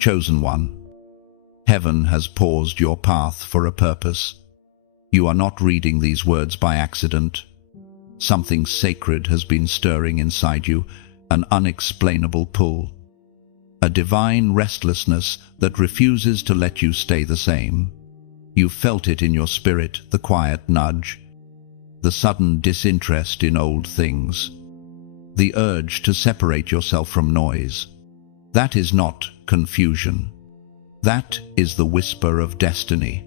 Chosen one, heaven has paused your path for a purpose. You are not reading these words by accident. Something sacred has been stirring inside you, an unexplainable pull. A divine restlessness that refuses to let you stay the same. You felt it in your spirit, the quiet nudge, the sudden disinterest in old things, the urge to separate yourself from noise. That is not confusion. That is the whisper of destiny.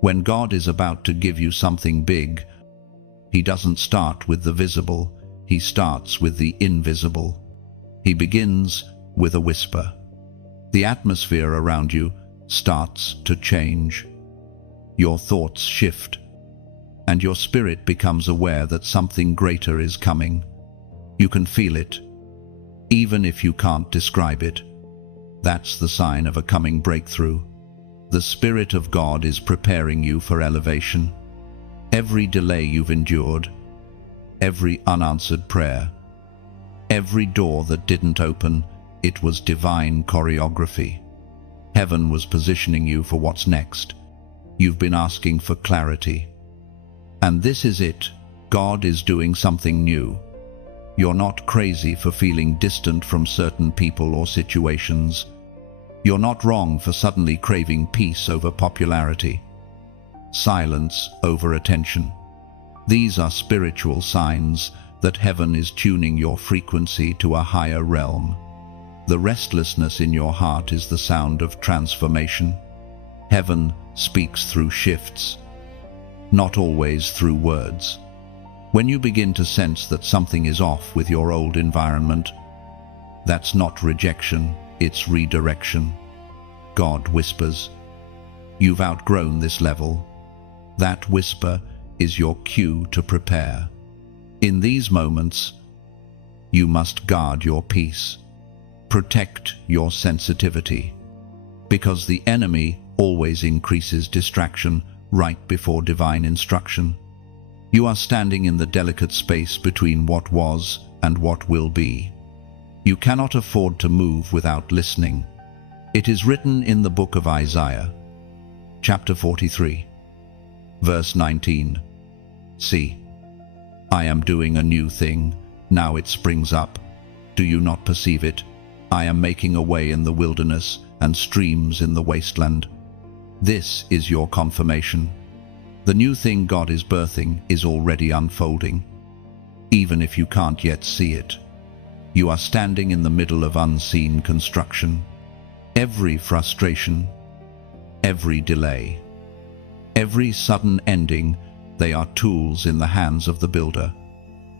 When God is about to give you something big, He doesn't start with the visible, He starts with the invisible. He begins with a whisper. The atmosphere around you starts to change. Your thoughts shift, and your spirit becomes aware that something greater is coming. You can feel it, even if you can't describe it. That's the sign of a coming breakthrough. The Spirit of God is preparing you for elevation. Every delay you've endured, every unanswered prayer, every door that didn't open, it was divine choreography. Heaven was positioning you for what's next. You've been asking for clarity. And this is it. God is doing something new. You're not crazy for feeling distant from certain people or situations. You're not wrong for suddenly craving peace over popularity, silence over attention. These are spiritual signs that heaven is tuning your frequency to a higher realm. The restlessness in your heart is the sound of transformation. Heaven speaks through shifts, not always through words. When you begin to sense that something is off with your old environment, that's not rejection, it's redirection. God whispers, "You've outgrown this level." That whisper is your cue to prepare. In these moments, you must guard your peace, protect your sensitivity, because the enemy always increases distraction right before divine instruction. You are standing in the delicate space between what was and what will be. You cannot afford to move without listening. It is written in the book of Isaiah, chapter 43, verse 19. "See, I am doing a new thing, now it springs up. Do you not perceive it? I am making a way in the wilderness and streams in the wasteland." This is your confirmation. The new thing God is birthing is already unfolding, even if you can't yet see it. You are standing in the middle of unseen construction. Every frustration, every delay, every sudden ending, they are tools in the hands of the builder.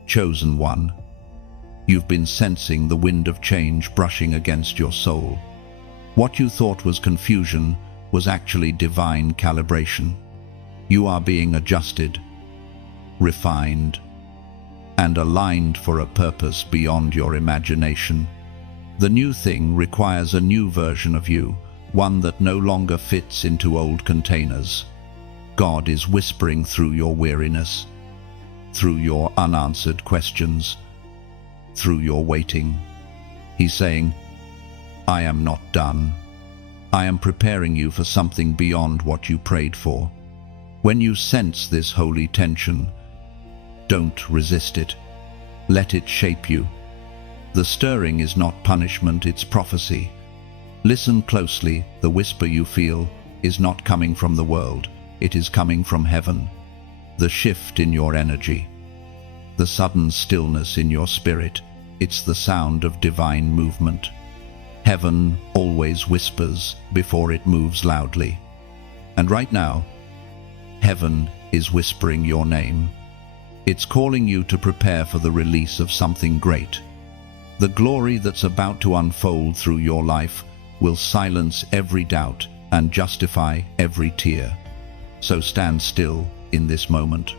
Chosen one, you've been sensing the wind of change brushing against your soul. What you thought was confusion was actually divine calibration. You are being adjusted, refined, and aligned for a purpose beyond your imagination. The new thing requires a new version of you, one that no longer fits into old containers. God is whispering through your weariness, through your unanswered questions, through your waiting. He's saying, "I am not done. I am preparing you for something beyond what you prayed for." When you sense this holy tension, don't resist it. Let it shape you. The stirring is not punishment, it's prophecy. Listen closely. The whisper you feel is not coming from the world, it is coming from heaven. The shift in your energy, the sudden stillness in your spirit, it's the sound of divine movement. Heaven always whispers before it moves loudly. And right now, heaven is whispering your name. It's calling you to prepare for the release of something great. The glory that's about to unfold through your life will silence every doubt and justify every tear. So stand still in this moment.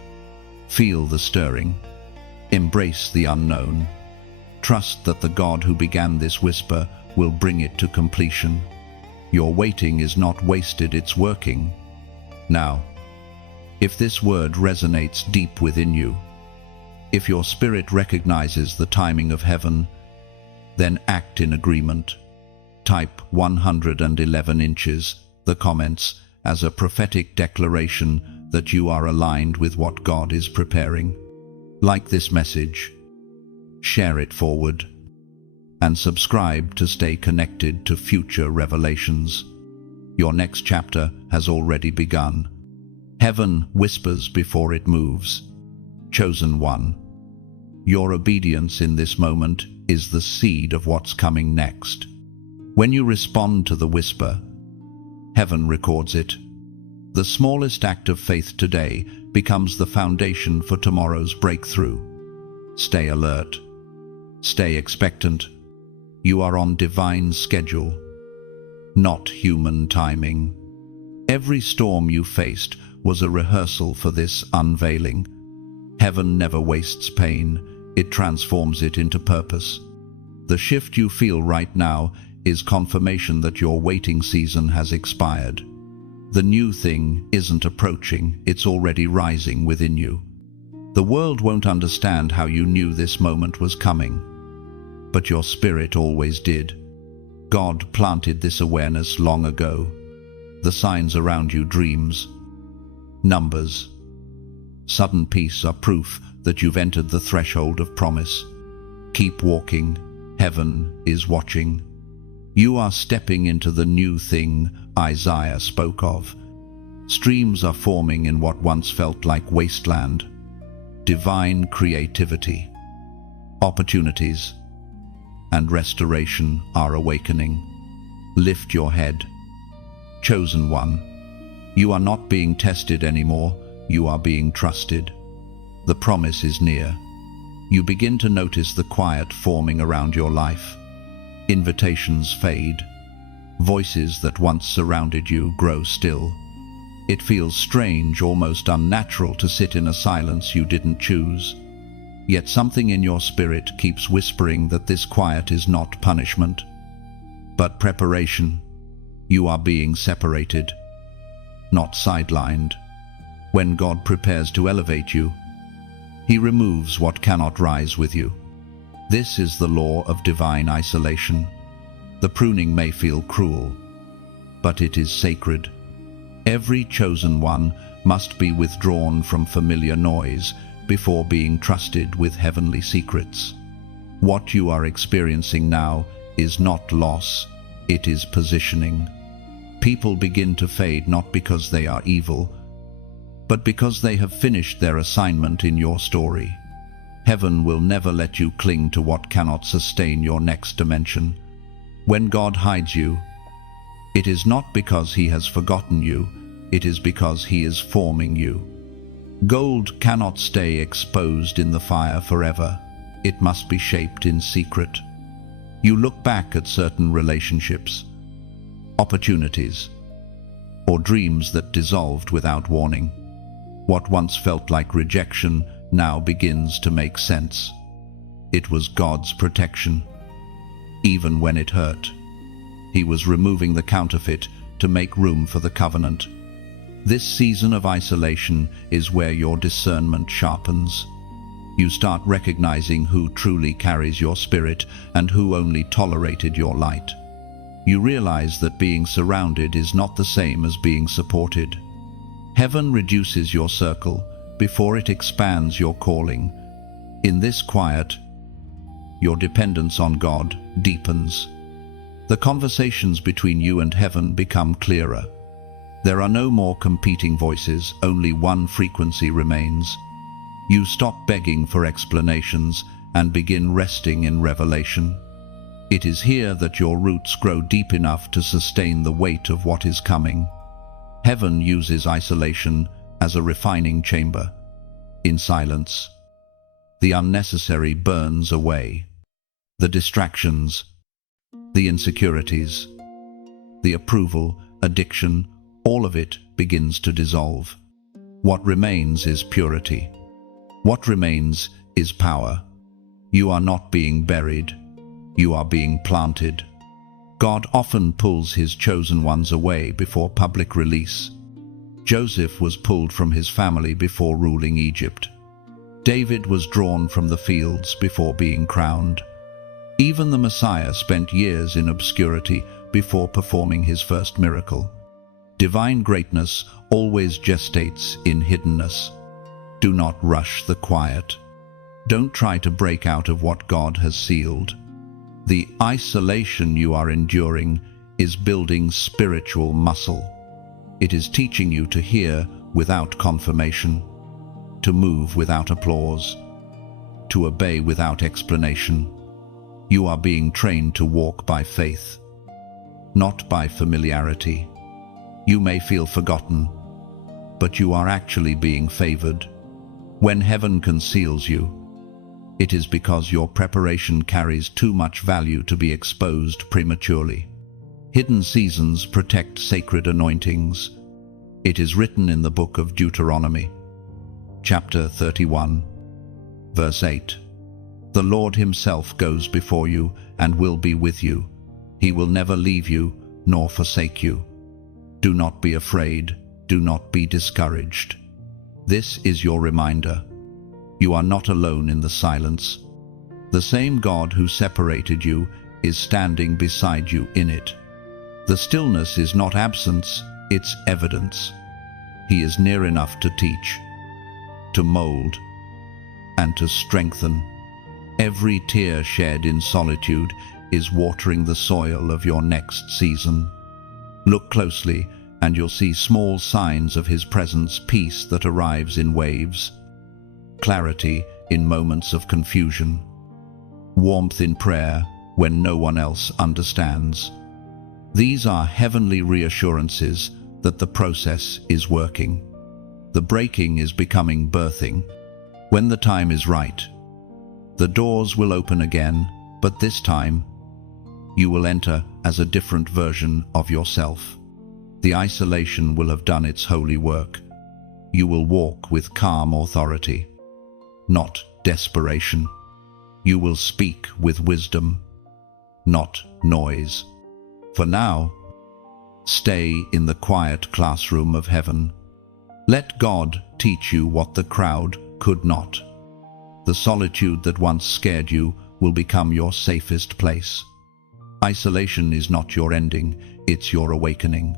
Feel the stirring. Embrace the unknown. Trust that the God who began this whisper will bring it to completion. Your waiting is not wasted, it's working. Now, if this word resonates deep within you, if your spirit recognizes the timing of heaven, then act in agreement. Type 111 inches, the comments, as a prophetic declaration that you are aligned with what God is preparing. Like this message, share it forward, and subscribe to stay connected to future revelations. Your next chapter has already begun. Heaven whispers before it moves. Chosen one, your obedience in this moment is the seed of what's coming next. When you respond to the whisper, heaven records it. The smallest act of faith today becomes the foundation for tomorrow's breakthrough. Stay alert. Stay expectant. You are on divine schedule, not human timing. Every storm you faced was a rehearsal for this unveiling. Heaven never wastes pain, it transforms it into purpose. The shift you feel right now is confirmation that your waiting season has expired. The new thing isn't approaching, it's already rising within you. The world won't understand how you knew this moment was coming, but your spirit always did. God planted this awareness long ago. The signs around you, dreams, numbers, sudden peace, are proof that you've entered the threshold of promise. Keep walking. Heaven is watching. You are stepping into the new thing Isaiah spoke of. Streams are forming in what once felt like wasteland. Divine creativity, opportunities, and restoration are awakening. Lift your head. Chosen one, you are not being tested anymore, you are being trusted. The promise is near. You begin to notice the quiet forming around your life. Invitations fade. Voices that once surrounded you grow still. It feels strange, almost unnatural, to sit in a silence you didn't choose. Yet something in your spirit keeps whispering that this quiet is not punishment, but preparation. You are being separated, not sidelined. When God prepares to elevate you, He removes what cannot rise with you. This is the law of divine isolation. The pruning may feel cruel, but it is sacred. Every chosen one must be withdrawn from familiar noise before being trusted with heavenly secrets. What you are experiencing now is not loss, it is positioning. People begin to fade not because they are evil, but because they have finished their assignment in your story. Heaven will never let you cling to what cannot sustain your next dimension. When God hides you, it is not because He has forgotten you, it is because He is forming you. Gold cannot stay exposed in the fire forever. It must be shaped in secret. You look back at certain relationships, opportunities, or dreams that dissolved without warning. What once felt like rejection now begins to make sense. It was God's protection. Even when it hurt, He was removing the counterfeit to make room for the covenant. This season of isolation is where your discernment sharpens. You start recognizing who truly carries your spirit and who only tolerated your light. You realize that being surrounded is not the same as being supported. Heaven reduces your circle before it expands your calling. In this quiet, your dependence on God deepens. The conversations between you and heaven become clearer. There are no more competing voices, only one frequency remains. You stop begging for explanations and begin resting in revelation. It is here that your roots grow deep enough to sustain the weight of what is coming. Heaven uses isolation as a refining chamber. In silence, the unnecessary burns away. The distractions, the insecurities, the approval, addiction, all of it begins to dissolve. What remains is purity. What remains is power. You are not being buried. You are being planted. God often pulls His chosen ones away before public release. Joseph was pulled from his family before ruling Egypt. David was drawn from the fields before being crowned. Even the Messiah spent years in obscurity before performing his first miracle. Divine greatness always gestates in hiddenness. Do not rush the quiet. Don't try to break out of what God has sealed. The isolation you are enduring is building spiritual muscle. It is teaching you to hear without confirmation, to move without applause, to obey without explanation. You are being trained to walk by faith, not by familiarity. You may feel forgotten, but you are actually being favored. When heaven conceals you, it is because your preparation carries too much value to be exposed prematurely. Hidden seasons protect sacred anointings. It is written in the book of Deuteronomy, chapter 31, verse 8. The Lord himself goes before you and will be with you. He will never leave you nor forsake you. Do not be afraid. Do not be discouraged. This is your reminder. You are not alone in the silence. The same God who separated you is standing beside you in it. The stillness is not absence, it's evidence. He is near enough to teach, to mold, and to strengthen. Every tear shed in solitude is watering the soil of your next season. Look closely, and you'll see small signs of his presence, peace that arrives in waves, clarity in moments of confusion, warmth in prayer when no one else understands. These are heavenly reassurances that the process is working. The breaking is becoming birthing. When the time is right, the doors will open again, but this time, you will enter as a different version of yourself. The isolation will have done its holy work. You will walk with calm authority, not desperation. You will speak with wisdom, not noise. For now, stay in the quiet classroom of heaven. Let God teach you what the crowd could not. The solitude that once scared you will become your safest place. Isolation is not your ending, it's your awakening.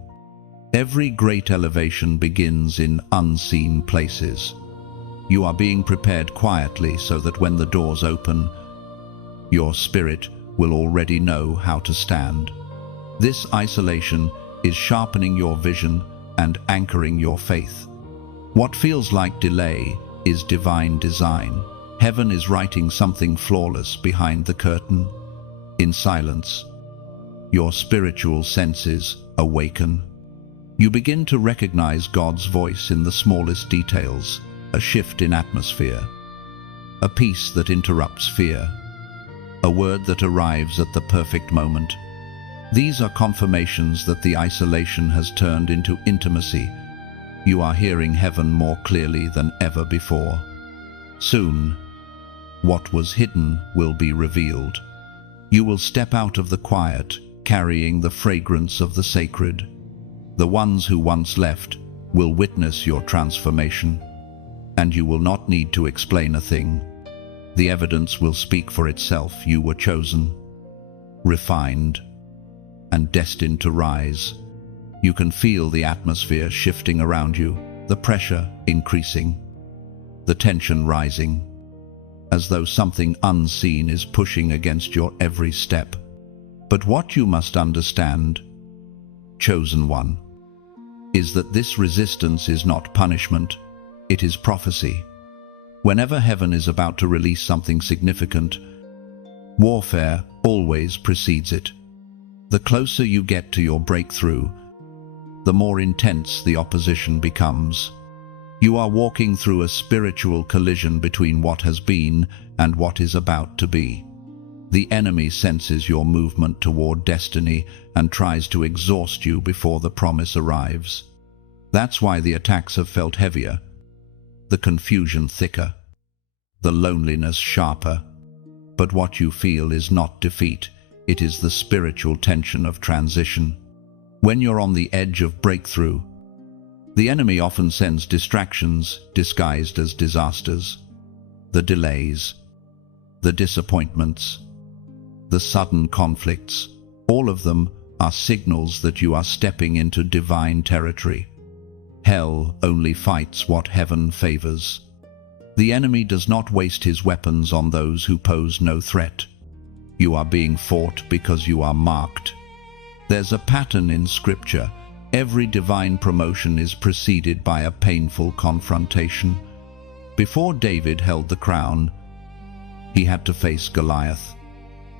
Every great elevation begins in unseen places. You are being prepared quietly so that when the doors open, your spirit will already know how to stand. This isolation is sharpening your vision and anchoring your faith. What feels like delay is divine design. Heaven is writing something flawless behind the curtain. In silence, your spiritual senses awaken. You begin to recognize God's voice in the smallest details, a shift in atmosphere, a peace that interrupts fear, a word that arrives at the perfect moment. These are confirmations that the isolation has turned into intimacy. You are hearing heaven more clearly than ever before. Soon, what was hidden will be revealed. You will step out of the quiet, carrying the fragrance of the sacred. The ones who once left will witness your transformation, and you will not need to explain a thing. The evidence will speak for itself. You were chosen, refined, and destined to rise. You can feel the atmosphere shifting around you, the pressure increasing, the tension rising, as though something unseen is pushing against your every step. But what you must understand, chosen one, is that this resistance is not punishment, it is prophecy. Whenever heaven is about to release something significant, warfare always precedes it. The closer you get to your breakthrough, the more intense the opposition becomes. You are walking through a spiritual collision between what has been and what is about to be. The enemy senses your movement toward destiny and tries to exhaust you before the promise arrives. That's why the attacks have felt heavier, the confusion thicker, the loneliness sharper. But what you feel is not defeat, it is the spiritual tension of transition. When you're on the edge of breakthrough, the enemy often sends distractions disguised as disasters. The delays, the disappointments, the sudden conflicts, all of them are signals that you are stepping into divine territory. Hell only fights what heaven favors. The enemy does not waste his weapons on those who pose no threat. You are being fought because you are marked. There's a pattern in Scripture. Every divine promotion is preceded by a painful confrontation. Before David held the crown, he had to face Goliath.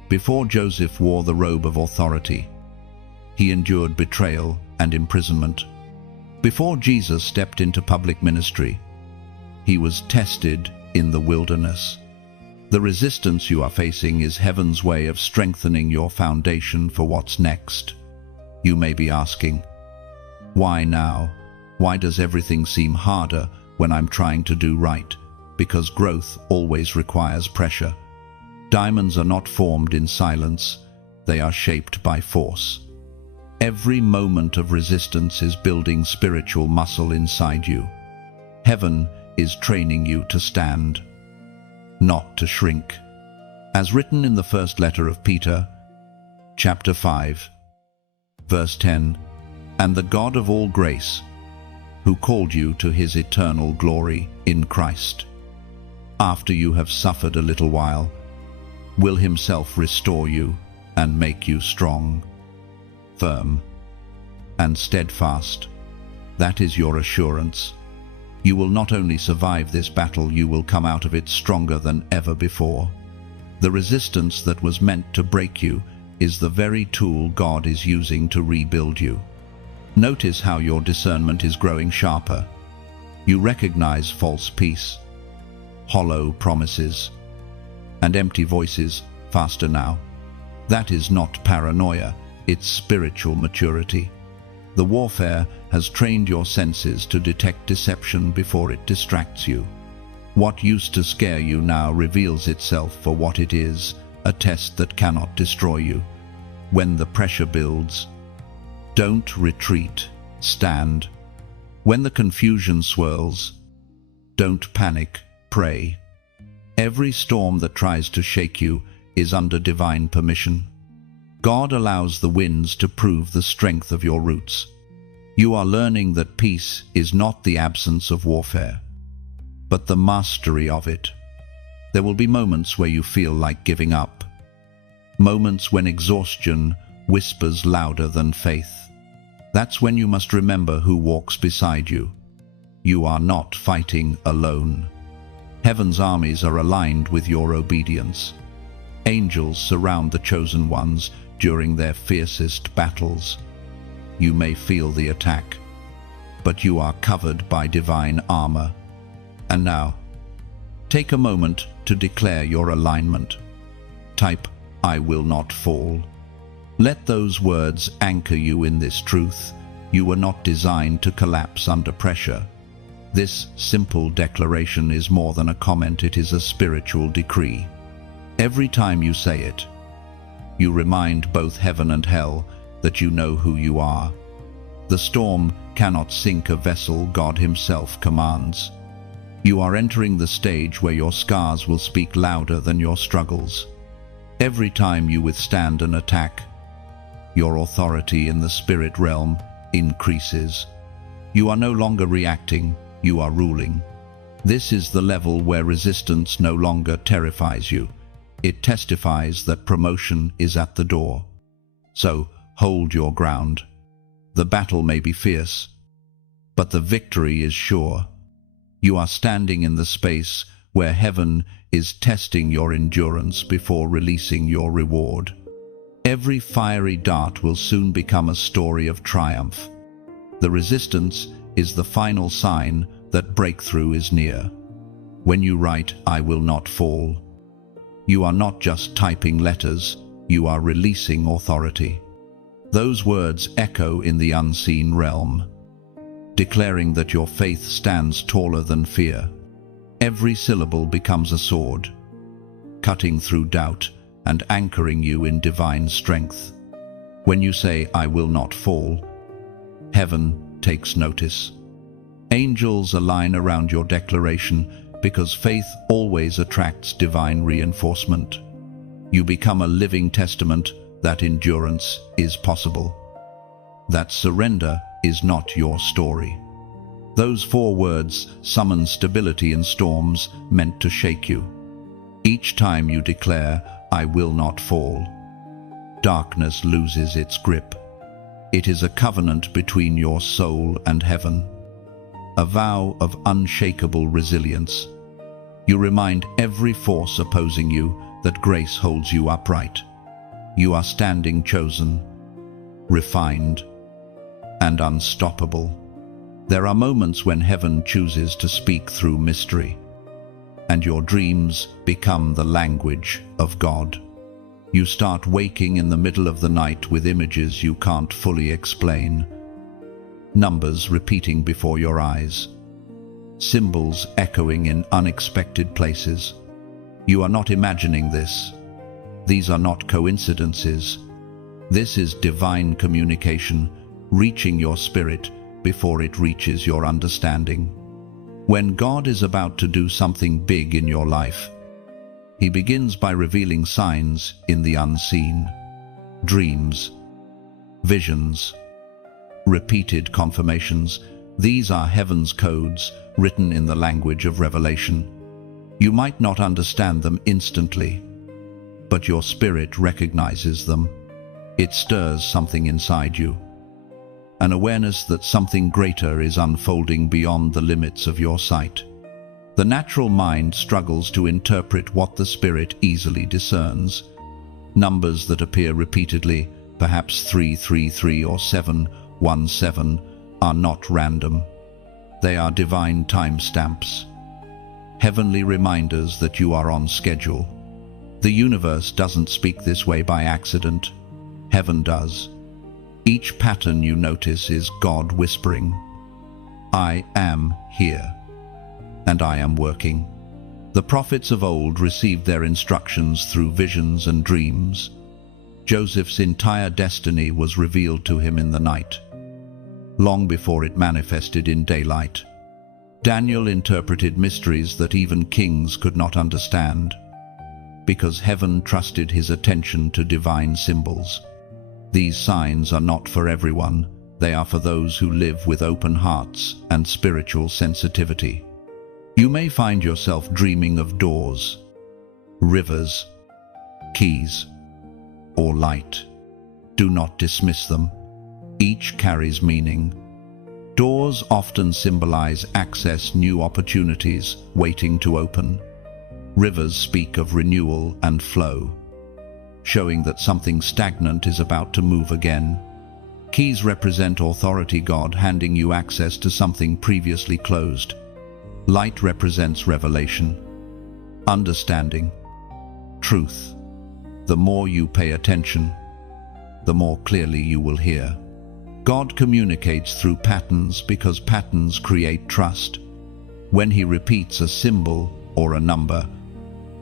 Before Joseph wore the robe of authority, he endured betrayal and imprisonment. Before Jesus stepped into public ministry, he was tested in the wilderness. The resistance you are facing is heaven's way of strengthening your foundation for what's next. You may be asking, why now? Why does everything seem harder when I'm trying to do right? Because growth always requires pressure. Diamonds are not formed in silence, they are shaped by force. Every moment of resistance is building spiritual muscle inside you. Heaven is training you to stand, not to shrink. As written in the first letter of Peter, chapter 5, verse 10, "And the God of all grace, who called you to his eternal glory in Christ, after you have suffered a little while, will himself restore you and make you strong, firm, and steadfast." That is your assurance. You will not only survive this battle, you will come out of it stronger than ever before. The resistance that was meant to break you is the very tool God is using to rebuild you. Notice how your discernment is growing sharper. You recognize false peace, hollow promises, and empty voices faster now. That is not paranoia, it's spiritual maturity. The warfare has trained your senses to detect deception before it distracts you. What used to scare you now reveals itself for what it is, a test that cannot destroy you. When the pressure builds, don't retreat, stand. When the confusion swirls, don't panic, pray. Every storm that tries to shake you is under divine permission. God allows the winds to prove the strength of your roots. You are learning that peace is not the absence of warfare, but the mastery of it. There will be moments where you feel like giving up, moments when exhaustion whispers louder than faith. That's when you must remember who walks beside you. You are not fighting alone. Heaven's armies are aligned with your obedience. Angels surround the chosen ones during their fiercest battles. You may feel the attack, but you are covered by divine armor. And now, take a moment to declare your alignment. Type, "I will not fall." Let those words anchor you in this truth. You were not designed to collapse under pressure. This simple declaration is more than a comment, it is a spiritual decree. Every time you say it, you remind both heaven and hell that you know who you are. The storm cannot sink a vessel God himself commands. You are entering the stage where your scars will speak louder than your struggles. Every time you withstand an attack, your authority in the spirit realm increases. You are no longer reacting, you are ruling. This is the level where resistance no longer terrifies you. It testifies that promotion is at the door. So, hold your ground. The battle may be fierce, but the victory is sure. You are standing in the space where heaven is testing your endurance before releasing your reward. Every fiery dart will soon become a story of triumph. The resistance is the final sign that breakthrough is near. When you write, "I will not fall," you are not just typing letters, you are releasing authority. Those words echo in the unseen realm, declaring that your faith stands taller than fear. Every syllable becomes a sword, cutting through doubt and anchoring you in divine strength. When you say, "I will not fall," heaven takes notice. Angels align around your declaration because faith always attracts divine reinforcement. You become a living testament that endurance is possible, that surrender is not your story. Those 4 words summon stability in storms meant to shake you. Each time you declare, "I will not fall," darkness loses its grip. It is a covenant between your soul and heaven, a vow of unshakable resilience. You remind every force opposing you that grace holds you upright. You are standing chosen, refined, and unstoppable. There are moments when heaven chooses to speak through mystery, and your dreams become the language of God. You start waking in the middle of the night with images you can't fully explain, numbers repeating before your eyes, symbols echoing in unexpected places. You are not imagining this. These are not coincidences. This is divine communication, reaching your spirit before it reaches your understanding. When God is about to do something big in your life, He begins by revealing signs in the unseen, dreams, visions, repeated confirmations. These are heaven's codes written in the language of revelation. You might not understand them instantly, but your spirit recognizes them. It stirs something inside you, an awareness that something greater is unfolding beyond the limits of your sight. The natural mind struggles to interpret what the spirit easily discerns. Numbers that appear repeatedly, perhaps 333 or 717, are not random. They are divine timestamps, heavenly reminders that you are on schedule. The universe doesn't speak this way by accident. Heaven does. Each pattern you notice is God whispering, "I am here, and I am working." The prophets of old received their instructions through visions and dreams. Joseph's entire destiny was revealed to him in the night, long before it manifested in daylight. Daniel interpreted mysteries that even kings could not understand, because heaven trusted his attention to divine symbols. These signs are not for everyone. They are for those who live with open hearts and spiritual sensitivity. You may find yourself dreaming of doors, rivers, keys, or light. Do not dismiss them. Each carries meaning. Doors often symbolize access, new opportunities waiting to open. Rivers speak of renewal and flow, showing that something stagnant is about to move again. Keys represent authority, God handing you access to something previously closed. Light represents revelation, understanding, truth. The more you pay attention, the more clearly you will hear. God communicates through patterns because patterns create trust. When He repeats a symbol or a number,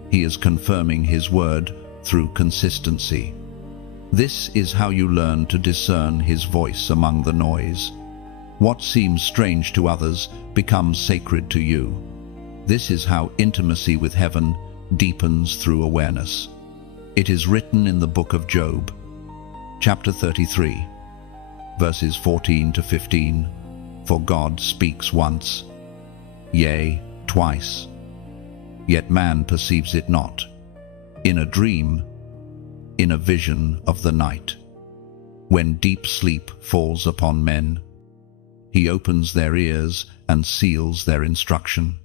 He is confirming His word through consistency. This is how you learn to discern His voice among the noise. What seems strange to others becomes sacred to you. This is how intimacy with heaven deepens through awareness. It is written in the book of Job, chapter 33, verses 14 to 15, "For God speaks once, yea, twice, yet man perceives it not. In a dream, in a vision of the night. When deep sleep falls upon men, He opens their ears and seals their instruction."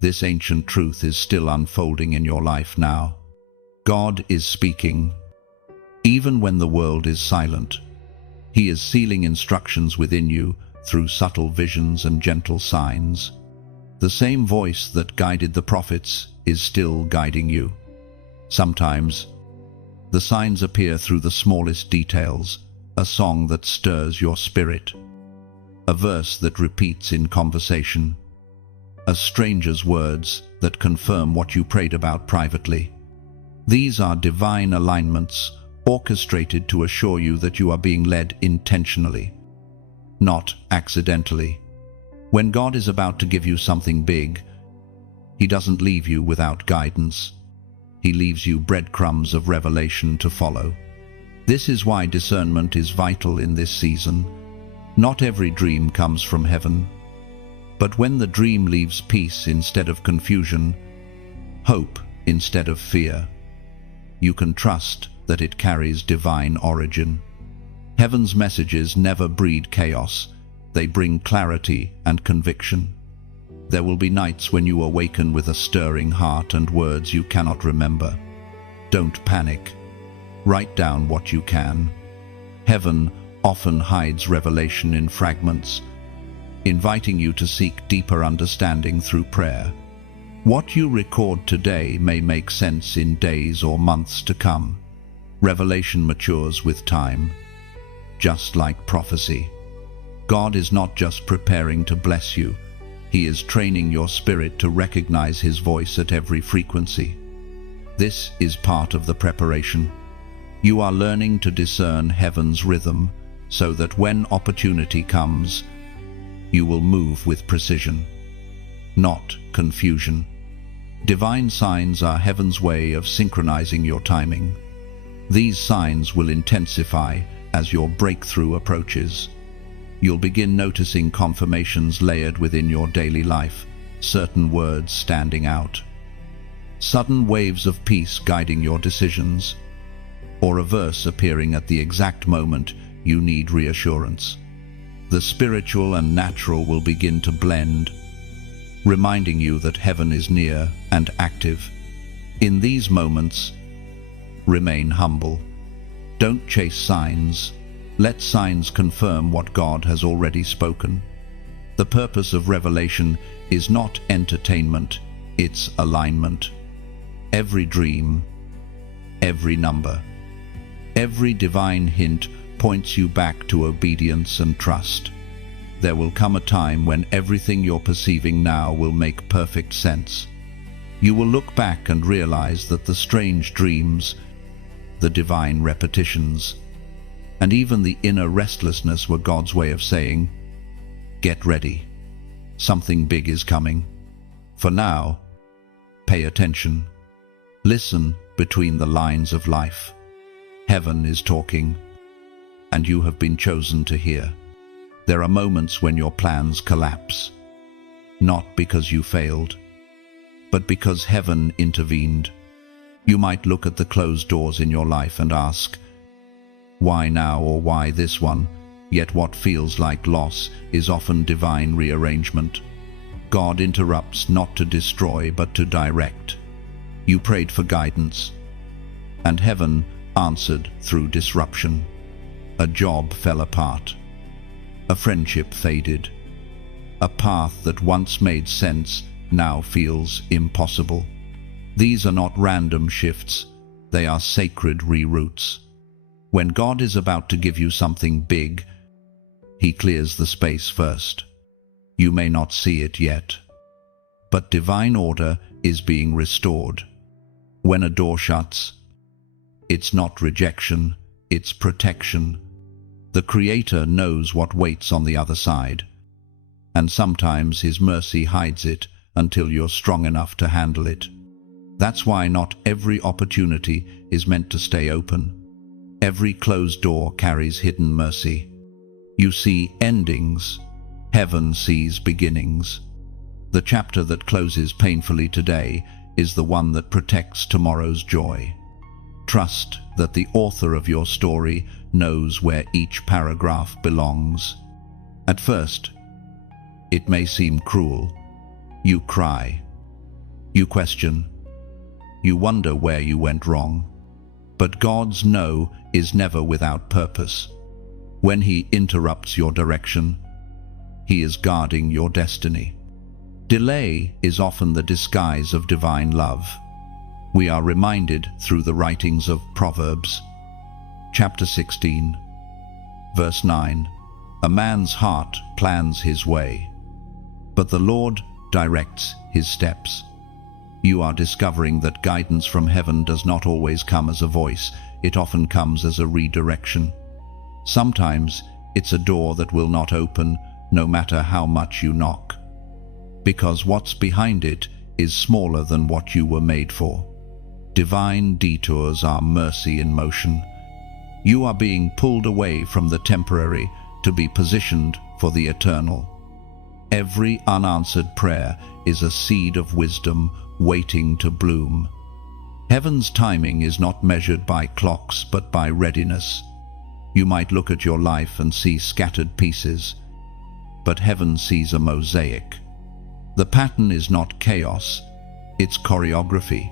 This ancient truth is still unfolding in your life now. God is speaking. Even when the world is silent, He is sealing instructions within you through subtle visions and gentle signs. The same voice that guided the prophets is still guiding you. Sometimes, the signs appear through the smallest details, a song that stirs your spirit, a verse that repeats in conversation, a stranger's words that confirm what you prayed about privately. These are divine alignments orchestrated to assure you that you are being led intentionally, not accidentally. When God is about to give you something big, He doesn't leave you without guidance. He leaves you breadcrumbs of revelation to follow. This is why discernment is vital in this season. Not every dream comes from heaven, but when the dream leaves peace instead of confusion, hope instead of fear, you can trust that it carries divine origin. Heaven's messages never breed chaos. They bring clarity and conviction. There will be nights when you awaken with a stirring heart and words you cannot remember. Don't panic. Write down what you can. Heaven often hides revelation in fragments, inviting you to seek deeper understanding through prayer. What you record today may make sense in days or months to come. Revelation matures with time, just like prophecy. God is not just preparing to bless you, He is training your spirit to recognize His voice at every frequency. This is part of the preparation. You are learning to discern heaven's rhythm so that when opportunity comes, you will move with precision, not confusion. Divine signs are heaven's way of synchronizing your timing. These signs will intensify as your breakthrough approaches. You'll begin noticing confirmations layered within your daily life, certain words standing out, sudden waves of peace guiding your decisions, or a verse appearing at the exact moment you need reassurance. The spiritual and natural will begin to blend, reminding you that heaven is near and active. In these moments, remain humble. Don't chase signs. Let signs confirm what God has already spoken. The purpose of revelation is not entertainment, it's alignment. Every dream, every number, every divine hint points you back to obedience and trust. There will come a time when everything you're perceiving now will make perfect sense. You will look back and realize that the strange dreams, the divine repetitions, and even the inner restlessness were God's way of saying, "Get ready. Something big is coming." For now, pay attention. Listen between the lines of life. Heaven is talking, and you have been chosen to hear. There are moments when your plans collapse, not because you failed, but because heaven intervened. You might look at the closed doors in your life and ask, why now or why this one? Yet what feels like loss is often divine rearrangement. God interrupts not to destroy but to direct. You prayed for guidance, and heaven answered through disruption. A job fell apart. A friendship faded. A path that once made sense now feels impossible. These are not random shifts, they are sacred reroutes. When God is about to give you something big, He clears the space first. You may not see it yet, but divine order is being restored. When a door shuts, it's not rejection, it's protection. The Creator knows what waits on the other side, and sometimes His mercy hides it until you're strong enough to handle it. That's why not every opportunity is meant to stay open. Every closed door carries hidden mercy. You see endings, heaven sees beginnings. The chapter that closes painfully today is the one that protects tomorrow's joy. Trust that the author of your story knows where each paragraph belongs. At first, it may seem cruel. You cry. You question. You wonder where you went wrong. But God's no is never without purpose. When He interrupts your direction, He is guarding your destiny. Delay is often the disguise of divine love. We are reminded through the writings of Proverbs, chapter 16, verse 9, "A man's heart plans his way, but the Lord directs his steps." You are discovering that guidance from heaven does not always come as a voice, it often comes as a redirection. Sometimes it's a door that will not open, no matter how much you knock, because what's behind it is smaller than what you were made for. Divine detours are mercy in motion. You are being pulled away from the temporary to be positioned for the eternal. Every unanswered prayer is a seed of wisdom waiting to bloom. Heaven's timing is not measured by clocks but by readiness. You might look at your life and see scattered pieces, but heaven sees a mosaic. The pattern is not chaos, it's choreography.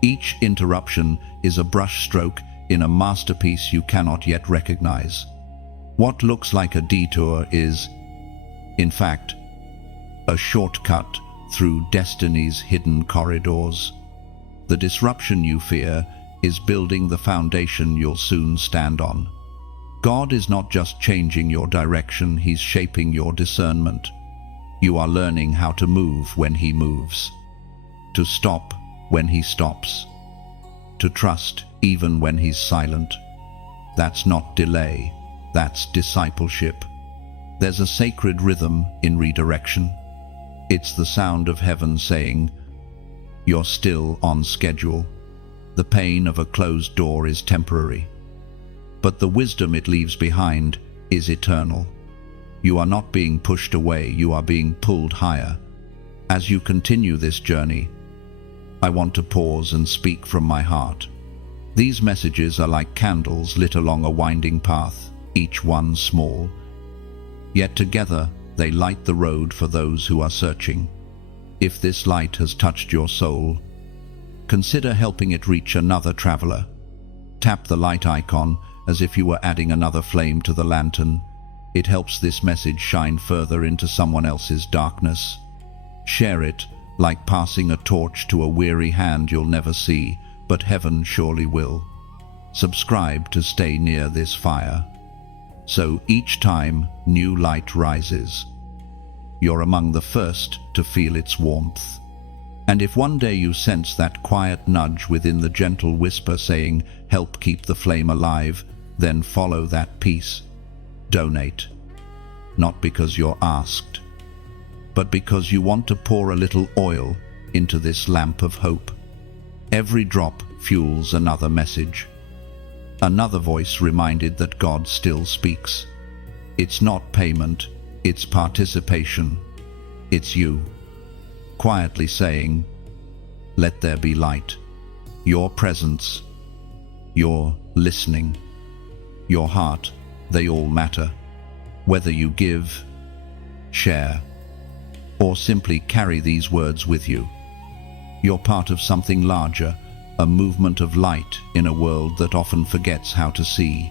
Each interruption is a brushstroke in a masterpiece you cannot yet recognize. What looks like a detour is, in fact, a shortcut through destiny's hidden corridors. The disruption you fear is building the foundation you'll soon stand on. God is not just changing your direction, He's shaping your discernment. You are learning how to move when He moves, to stop when He stops, to trust even when He's silent. That's not delay, that's discipleship. There's a sacred rhythm in redirection. It's the sound of heaven saying, "You're still on schedule." The pain of a closed door is temporary, but the wisdom it leaves behind is eternal. You are not being pushed away, you are being pulled higher. As you continue this journey, I want to pause and speak from my heart. These messages are like candles lit along a winding path, each one small. Yet together they light the road for those who are searching. If this light has touched your soul, consider helping it reach another traveler. Tap the light icon as if you were adding another flame to the lantern. It helps this message shine further into someone else's darkness. Share it, like passing a torch to a weary hand you'll never see, but heaven surely will. Subscribe to stay near this fire, so each time new light rises, you're among the first to feel its warmth. And if one day you sense that quiet nudge within the gentle whisper saying, "Help keep the flame alive," then follow that peace. Donate, not because you're asked, but because you want to pour a little oil into this lamp of hope. Every drop fuels another message. Another voice reminded that God still speaks. It's not payment, it's participation. It's you, quietly saying, "Let there be light." Your presence, your listening, your heart, they all matter. Whether you give, share, or simply carry these words with you, you're part of something larger, a movement of light in a world that often forgets how to see.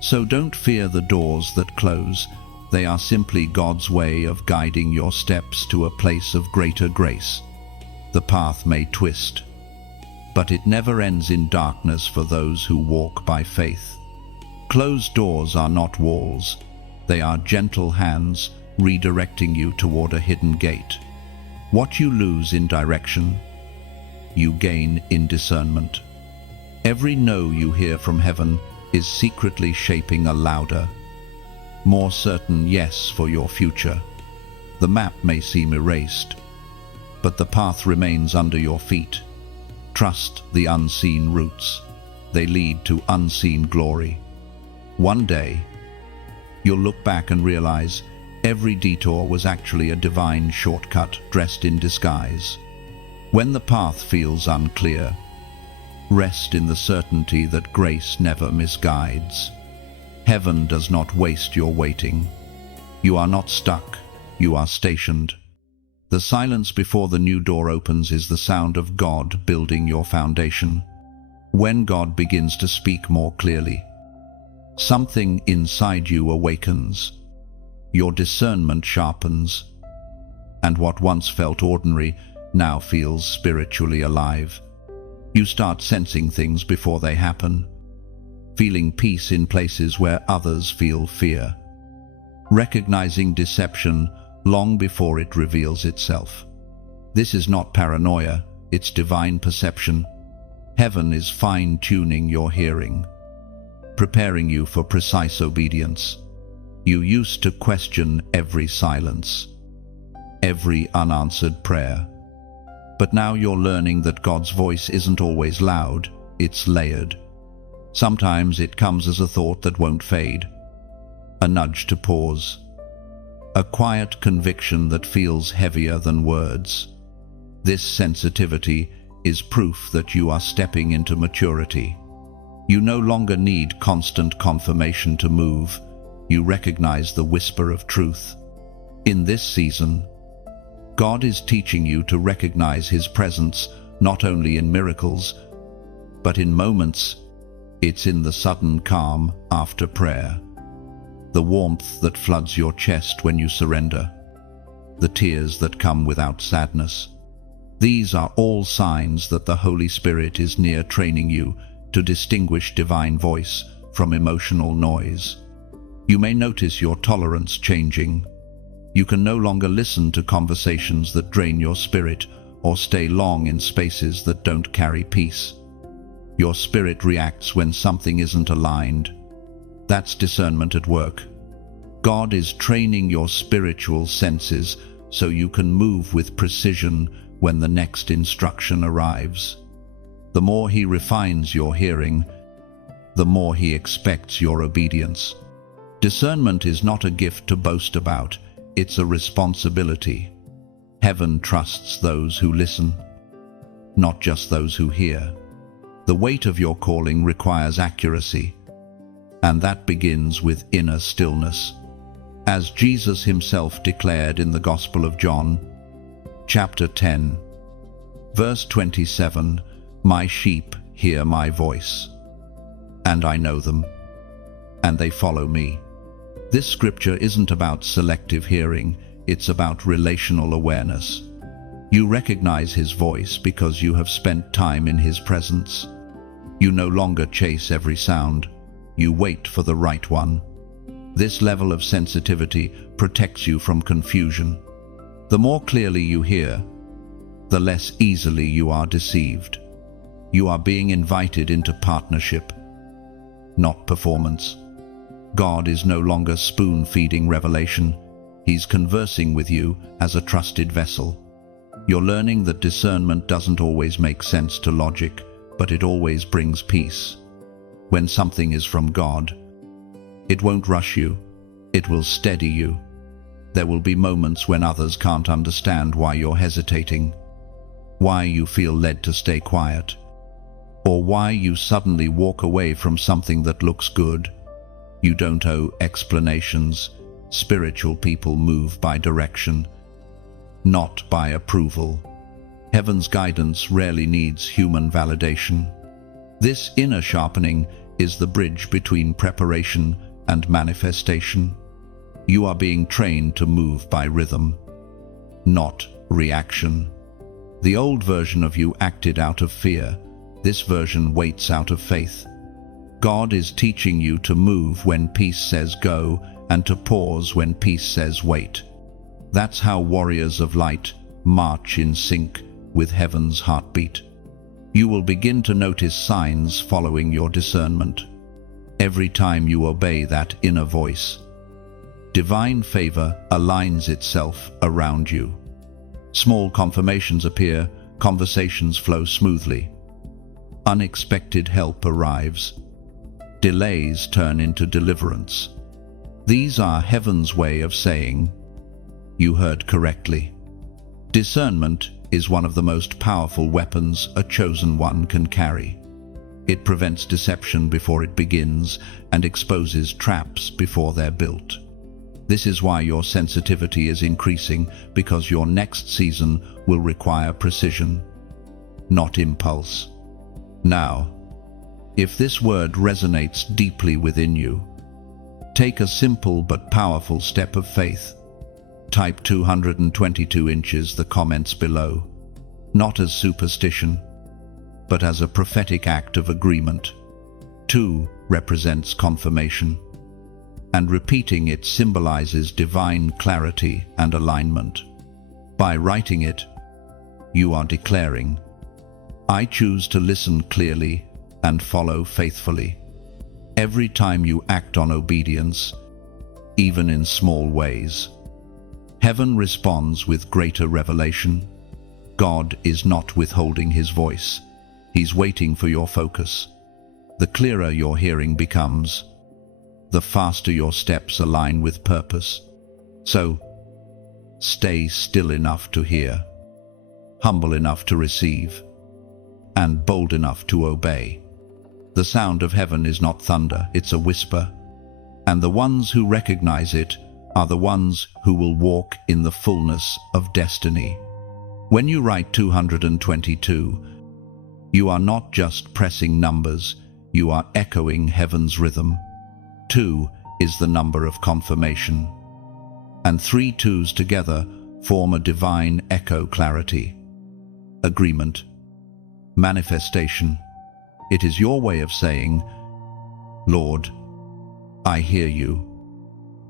So don't fear the doors that close. They are simply God's way of guiding your steps to a place of greater grace. The path may twist, but it never ends in darkness for those who walk by faith. Closed doors are not walls. They are gentle hands redirecting you toward a hidden gate. What you lose in direction, you gain in discernment. Every no you hear from heaven is secretly shaping a louder, more certain yes for your future. The map may seem erased, but the path remains under your feet. Trust the unseen routes. They lead to unseen glory. One day, you'll look back and realize every detour was actually a divine shortcut dressed in disguise. When the path feels unclear, rest in the certainty that grace never misguides. Heaven does not waste your waiting. You are not stuck, you are stationed. The silence before the new door opens is the sound of God building your foundation. When God begins to speak more clearly, something inside you awakens. Your discernment sharpens, and what once felt ordinary now feels spiritually alive. You start sensing things before they happen, feeling peace in places where others feel fear, recognizing deception long before it reveals itself. This is not paranoia, it's divine perception. Heaven is fine-tuning your hearing, preparing you for precise obedience. You used to question every silence, every unanswered prayer. But now you're learning that God's voice isn't always loud, it's layered. Sometimes it comes as a thought that won't fade, a nudge to pause, a quiet conviction that feels heavier than words. This sensitivity is proof that you are stepping into maturity. You no longer need constant confirmation to move. You recognize the whisper of truth. In this season, God is teaching you to recognize His presence not only in miracles, but in moments. It's in the sudden calm after prayer, the warmth that floods your chest when you surrender, the tears that come without sadness. These are all signs that the Holy Spirit is near, training you to distinguish divine voice from emotional noise. You may notice your tolerance changing. You can no longer listen to conversations that drain your spirit or stay long in spaces that don't carry peace. Your spirit reacts when something isn't aligned. That's discernment at work. God is training your spiritual senses so you can move with precision when the next instruction arrives. The more He refines your hearing, the more He expects your obedience. Discernment is not a gift to boast about, it's a responsibility. Heaven trusts those who listen, not just those who hear. The weight of your calling requires accuracy, and that begins with inner stillness. As Jesus Himself declared in the Gospel of John, chapter 10, verse 27, "My sheep hear my voice, and I know them, and they follow me." This scripture isn't about selective hearing, it's about relational awareness. You recognize His voice because you have spent time in His presence. You no longer chase every sound, you wait for the right one. This level of sensitivity protects you from confusion. The more clearly you hear, the less easily you are deceived. You are being invited into partnership, not performance. God is no longer spoon-feeding revelation. He's conversing with you as a trusted vessel. You're learning that discernment doesn't always make sense to logic, but it always brings peace. When something is from God, it won't rush you, it will steady you. There will be moments when others can't understand why you're hesitating, why you feel led to stay quiet, or why you suddenly walk away from something that looks good. You don't owe explanations. Spiritual people move by direction, not by approval. Heaven's guidance rarely needs human validation. This inner sharpening is the bridge between preparation and manifestation. You are being trained to move by rhythm, not reaction. The old version of you acted out of fear. This version waits out of faith. God is teaching you to move when peace says go and to pause when peace says wait. That's how warriors of light march in sync with heaven's heartbeat. You will begin to notice signs following your discernment. Every time you obey that inner voice, divine favor aligns itself around you. Small confirmations appear, conversations flow smoothly. Unexpected help arrives. Delays turn into deliverance. These are heaven's way of saying, "You heard correctly." Discernment is one of the most powerful weapons a chosen one can carry. It prevents deception before it begins and exposes traps before they're built. This is why your sensitivity is increasing, because your next season will require precision, not impulse. Now, if this word resonates deeply within you, take a simple but powerful step of faith. Type 222 inches the comments below, not as superstition, but as a prophetic act of agreement. 2 represents confirmation, and repeating it symbolizes divine clarity and alignment. By writing it, you are declaring, "I choose to listen clearly and follow faithfully." Every time you act on obedience, even in small ways, heaven responds with greater revelation. God is not withholding His voice. He's waiting for your focus. the clearer your hearing becomes, the faster your steps align with purpose. So, stay still enough to hear, humble enough to receive, and bold enough to obey. The sound of heaven is not thunder, it's a whisper, and the ones who recognize it are the ones who will walk in the fullness of destiny. When you write 222, you are not just pressing numbers, you are echoing heaven's rhythm. 2 is the number of confirmation, and 3 twos together form a divine echo clarity. Agreement. Manifestation. It is your way of saying, Lord, I hear you,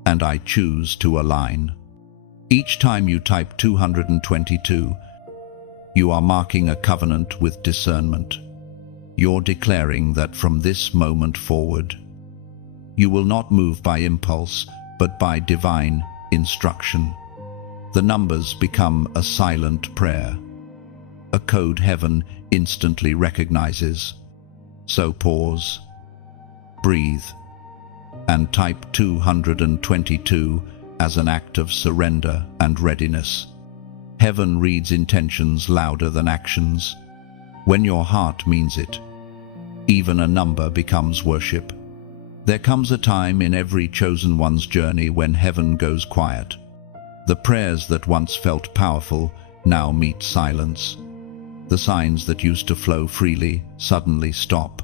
and I choose to align. Each time you type 222, you are marking a covenant with discernment. You're declaring that from this moment forward, you will not move by impulse, but by divine instruction. The numbers become a silent prayer, a code heaven instantly recognizes. So pause, breathe, and type 222 as an act of surrender and readiness. Heaven reads intentions louder than actions. When your heart means it, even a number becomes worship. There comes a time in every chosen one's journey when heaven goes quiet. The prayers that once felt powerful now meet silence. The signs that used to flow freely suddenly stop.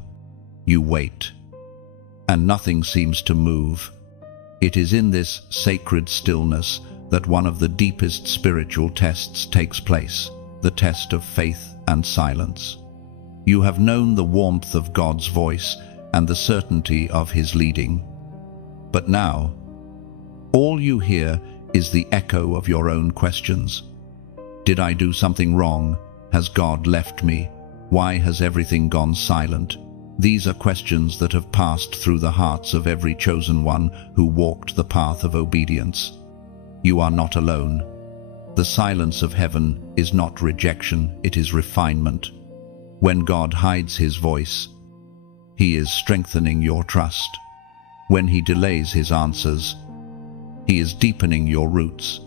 You wait, and nothing seems to move. It is in this sacred stillness that one of the deepest spiritual tests takes place, the test of faith and silence. You have known the warmth of God's voice and the certainty of His leading. But now, all you hear is the echo of your own questions. Did I do something wrong? Has God left me? Why has everything gone silent? These are questions that have passed through the hearts of every chosen one who walked the path of obedience. You are not alone. The silence of heaven is not rejection, it is refinement. When God hides His voice, He is strengthening your trust. When He delays His answers, He is deepening your roots.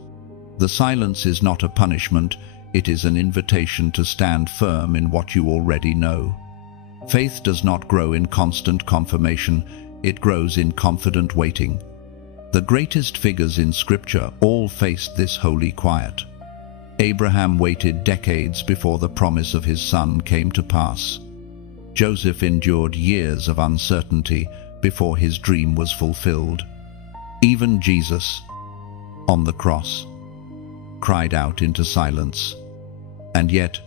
The silence is not a punishment, it is an invitation to stand firm in what you already know. Faith does not grow in constant confirmation, it grows in confident waiting. The greatest figures in Scripture all faced this holy quiet. Abraham waited decades before the promise of his son came to pass. Joseph endured years of uncertainty before his dream was fulfilled. Even Jesus, on the cross, cried out into silence. And yet,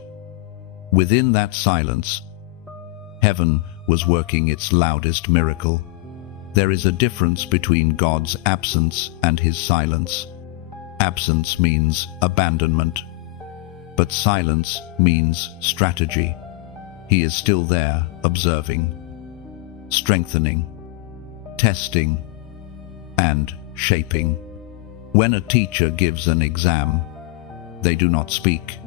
within that silence, heaven was working its loudest miracle. There is a difference between God's absence and His silence. Absence means abandonment, but silence means strategy. He is still there, observing, strengthening, testing, and shaping. When a teacher gives an exam, they do not speak.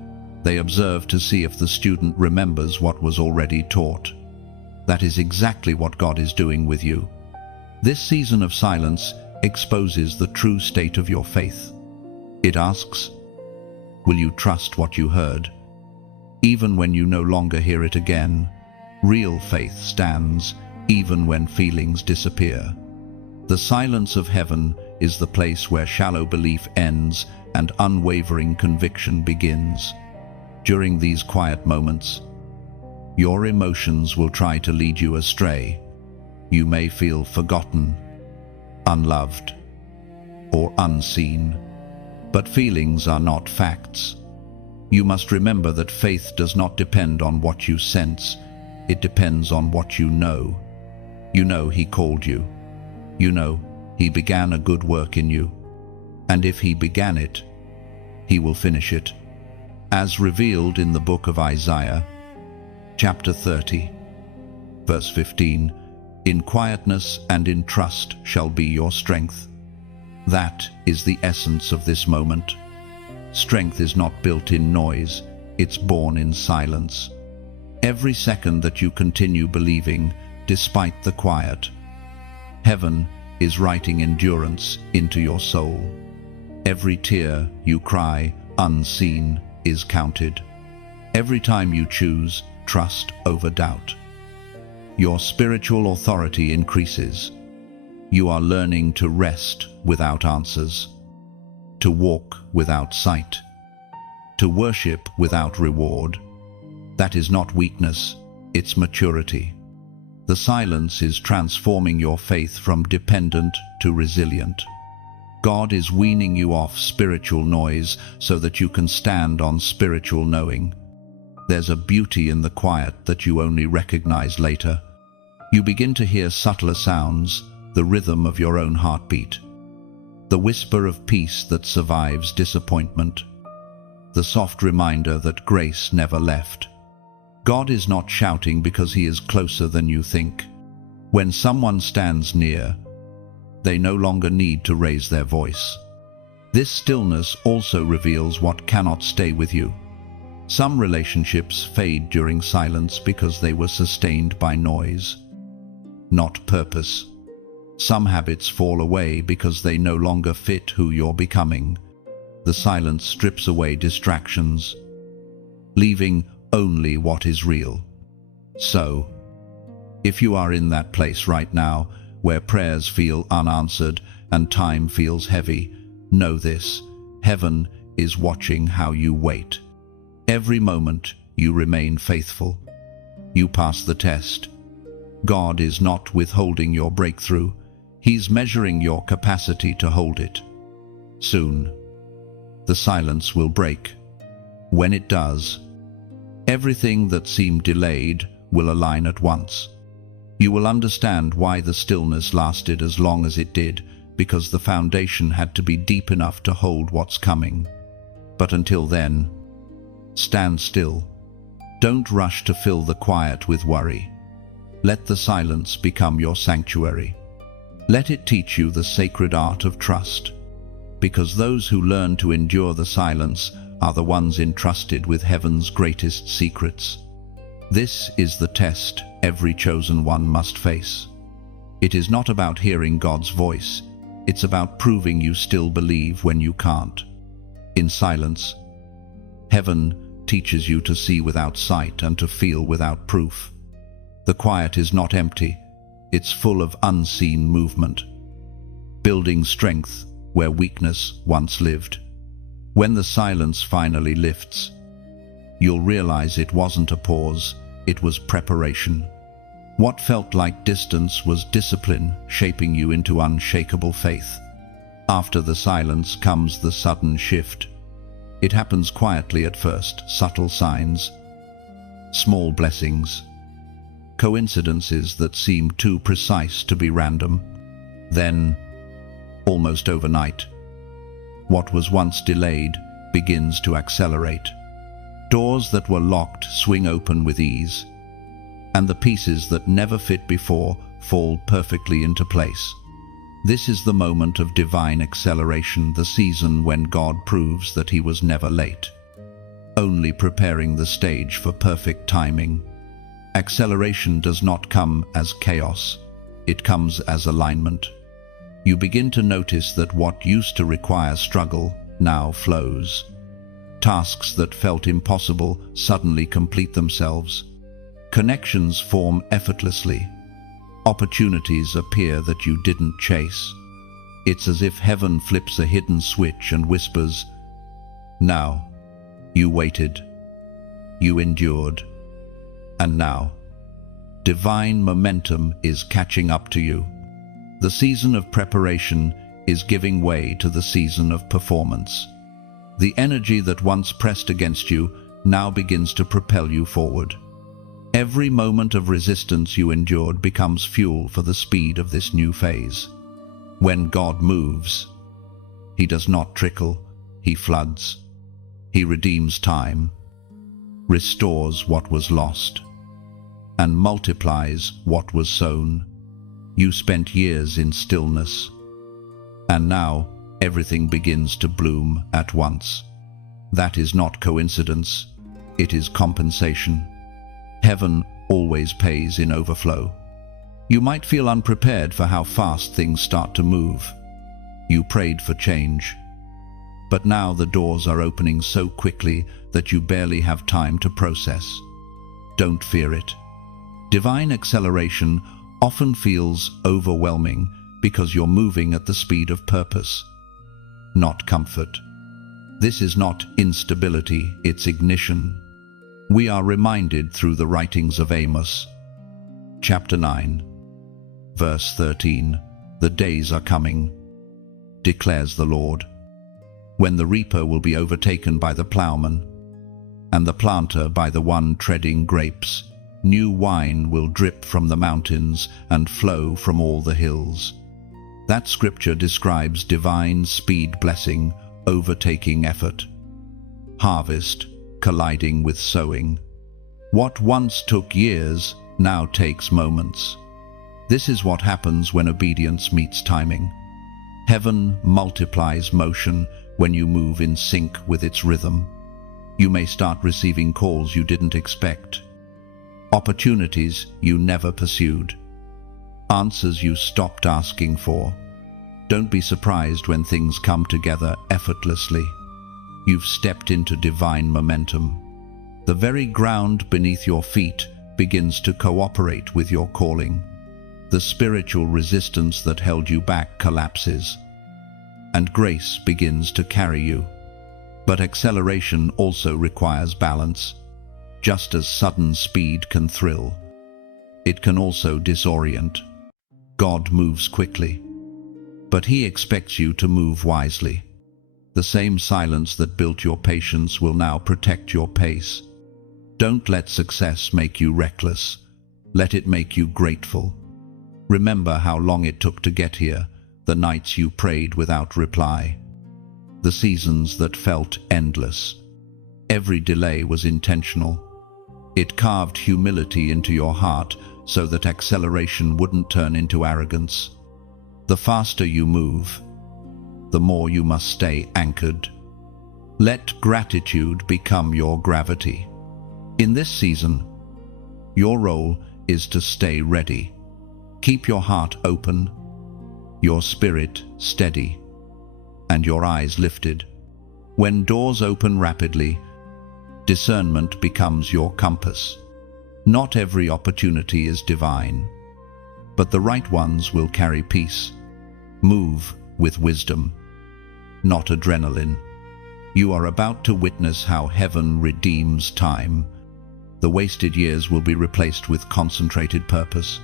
They observe to see if the student remembers what was already taught. That is exactly what God is doing with you. This season of silence exposes the true state of your faith. It asks, will you trust what you heard? Even when you no longer hear it again, real faith stands even when feelings disappear. The silence of heaven is the place where shallow belief ends and unwavering conviction begins. During these quiet moments, your emotions will try to lead you astray. You may feel forgotten, unloved, or unseen. But feelings are not facts. You must remember that faith does not depend on what you sense, it depends on what you know. You know He called you. You know He began a good work in you. And if He began it, He will finish it. As revealed in the book of Isaiah, chapter 30, verse 15, in quietness and in trust shall be your strength. That is the essence of this moment. Strength is not built in noise, it's born in silence. Every second that you continue believing, despite the quiet. Heaven is writing endurance into your soul. Every tear you cry, unseen, is counted. Every time you choose trust over doubt, your spiritual authority increases. You are learning to rest without answers, to walk without sight, to worship without reward. That is not weakness, it's maturity. The silence is transforming your faith from dependent to resilient. God is weaning you off spiritual noise so that you can stand on spiritual knowing. There's a beauty in the quiet that you only recognize later. You begin to hear subtler sounds, the rhythm of your own heartbeat, the whisper of peace that survives disappointment, the soft reminder that grace never left. God is not shouting because he is closer than you think. When someone stands near, they no longer need to raise their voice. This stillness also reveals what cannot stay with you. Some relationships fade during silence because they were sustained by noise, not purpose. Some habits fall away because they no longer fit who you're becoming. The silence strips away distractions, leaving only what is real. So, if you are in that place right now, where prayers feel unanswered and time feels heavy, know this: heaven is watching how you wait. Every moment you remain faithful, you pass the test. God is not withholding your breakthrough, he's measuring your capacity to hold it. Soon, the silence will break. When it does, everything that seemed delayed will align at once. You will understand why the stillness lasted as long as it did, because the foundation had to be deep enough to hold what's coming. But until then, stand still. Don't rush to fill the quiet with worry. Let the silence become your sanctuary. Let it teach you the sacred art of trust, because those who learn to endure the silence are the ones entrusted with heaven's greatest secrets. This is the test every chosen one must face. It is not about hearing God's voice, it's about proving you still believe when you can't. In silence, heaven teaches you to see without sight and to feel without proof. The quiet is not empty, it's full of unseen movement, building strength where weakness once lived. When the silence finally lifts, you'll realize it wasn't a pause, it was preparation. What felt like distance was discipline shaping you into unshakable faith. After the silence comes the sudden shift. It happens quietly at first, subtle signs, small blessings, coincidences that seem too precise to be random. Then, almost overnight, what was once delayed begins to accelerate. Doors that were locked swing open with ease, and the pieces that never fit before fall perfectly into place. This is the moment of divine acceleration, the season when God proves that he was never late, only preparing the stage for perfect timing. Acceleration does not come as chaos, it comes as alignment. You begin to notice that what used to require struggle now flows. Tasks that felt impossible suddenly complete themselves. Connections form effortlessly. Opportunities appear that you didn't chase. It's as if heaven flips a hidden switch and whispers, "Now." You waited. You endured. And now, divine momentum is catching up to you. The season of preparation is giving way to the season of performance. The energy that once pressed against you now begins to propel you forward. Every moment of resistance you endured becomes fuel for the speed of this new phase. When God moves, he does not trickle, he floods. He redeems time, restores what was lost, and multiplies what was sown. You spent years in stillness, and now everything begins to bloom at once. That is not coincidence, it is compensation. Heaven always pays in overflow. You might feel unprepared for how fast things start to move. You prayed for change. But now the doors are opening so quickly that you barely have time to process. Don't fear it. Divine acceleration often feels overwhelming because you're moving at the speed of purpose, not comfort. This is not instability, it's ignition. We are reminded through the writings of Amos, chapter 9, verse 13, "The days are coming, declares the Lord, when the reaper will be overtaken by the plowman, and the planter by the one treading grapes. New wine will drip from the mountains and flow from all the hills." That scripture describes divine speed blessing, overtaking effort. Harvest colliding with sowing. What once took years now takes moments. This is what happens when obedience meets timing. Heaven multiplies motion when you move in sync with its rhythm. You may start receiving calls you didn't expect, opportunities you never pursued, answers you stopped asking for. Don't be surprised when things come together effortlessly. You've stepped into divine momentum. The very ground beneath your feet begins to cooperate with your calling. The spiritual resistance that held you back collapses, and grace begins to carry you. But acceleration also requires balance. Just as sudden speed can thrill, it can also disorient. God moves quickly, but He expects you to move wisely. The same silence that built your patience will now protect your pace. Don't let success make you reckless. Let it make you grateful. Remember how long it took to get here, the nights you prayed without reply, the seasons that felt endless. Every delay was intentional. It carved humility into your heart so that acceleration wouldn't turn into arrogance. The faster you move, the more you must stay anchored. Let gratitude become your gravity. In this season, your role is to stay ready. Keep your heart open, your spirit steady, and your eyes lifted. When doors open rapidly, discernment becomes your compass. Not every opportunity is divine, but the right ones will carry peace. Move with wisdom, not adrenaline. You are about to witness how heaven redeems time. The wasted years will be replaced with concentrated purpose.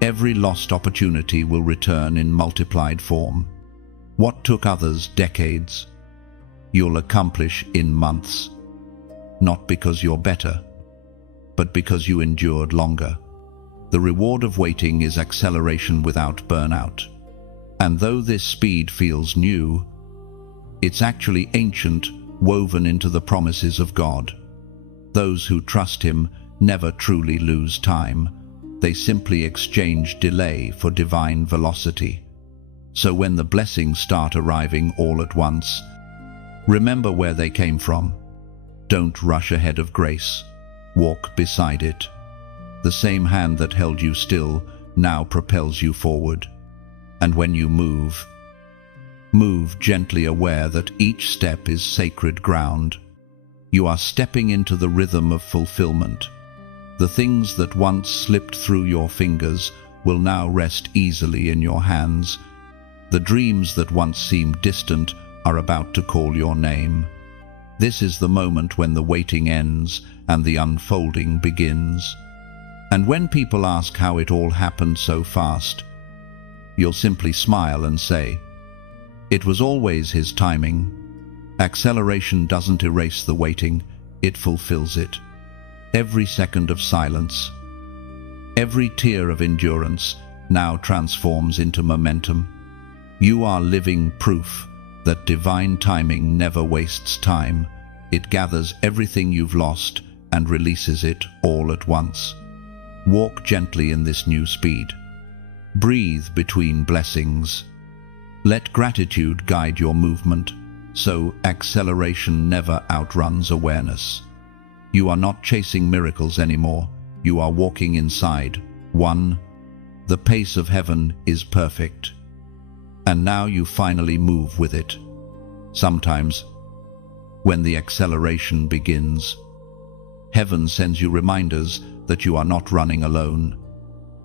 Every lost opportunity will return in multiplied form. What took others decades, you'll accomplish in months. Not because you're better, but because you endured longer. The reward of waiting is acceleration without burnout. And though this speed feels new, it's actually ancient, woven into the promises of God. Those who trust Him never truly lose time. They simply exchange delay for divine velocity. So when the blessings start arriving all at once, remember where they came from. Don't rush ahead of grace. Walk beside it. The same hand that held you still now propels you forward. And when you move gently, aware that each step is sacred ground. You are stepping into the rhythm of fulfillment. The things that once slipped through your fingers will now rest easily in your hands. The dreams that once seemed distant are about to call your name. This is the moment when the waiting ends and the unfolding begins. And when people ask how it all happened so fast, you'll simply smile and say, "It was always His timing." Acceleration doesn't erase the waiting, it fulfills it. Every second of silence, every tear of endurance now transforms into momentum. You are living proof that divine timing never wastes time. It gathers everything you've lost and releases it all at once. Walk gently in this new speed. Breathe between blessings. Let gratitude guide your movement, so acceleration never outruns awareness. You are not chasing miracles anymore. You are walking inside one The pace of heaven is perfect, and now you finally move with it. Sometimes, when the acceleration begins, heaven sends you reminders that you are not running alone.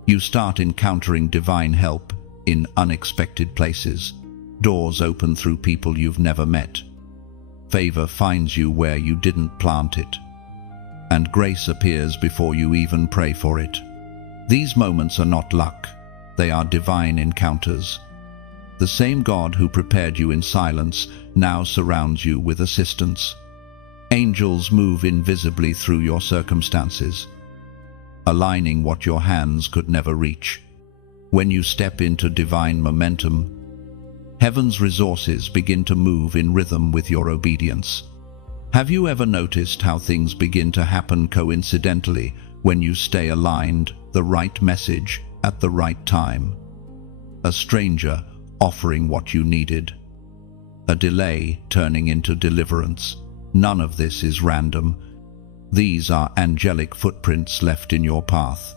You start encountering divine help in unexpected places. Doors open through people you've never met. Favor finds you where you didn't plant it, and grace appears before you even pray for it. These moments are not luck, they are divine encounters. The same God who prepared you in silence now surrounds you with assistance. Angels move invisibly through your circumstances, aligning what your hands could never reach. When you step into divine momentum, heaven's resources begin to move in rhythm with your obedience. Have you ever noticed how things begin to happen coincidentally when you stay aligned, the right message at the right time? A stranger offering what you needed. A delay turning into deliverance. None of this is random. These are angelic footprints left in your path.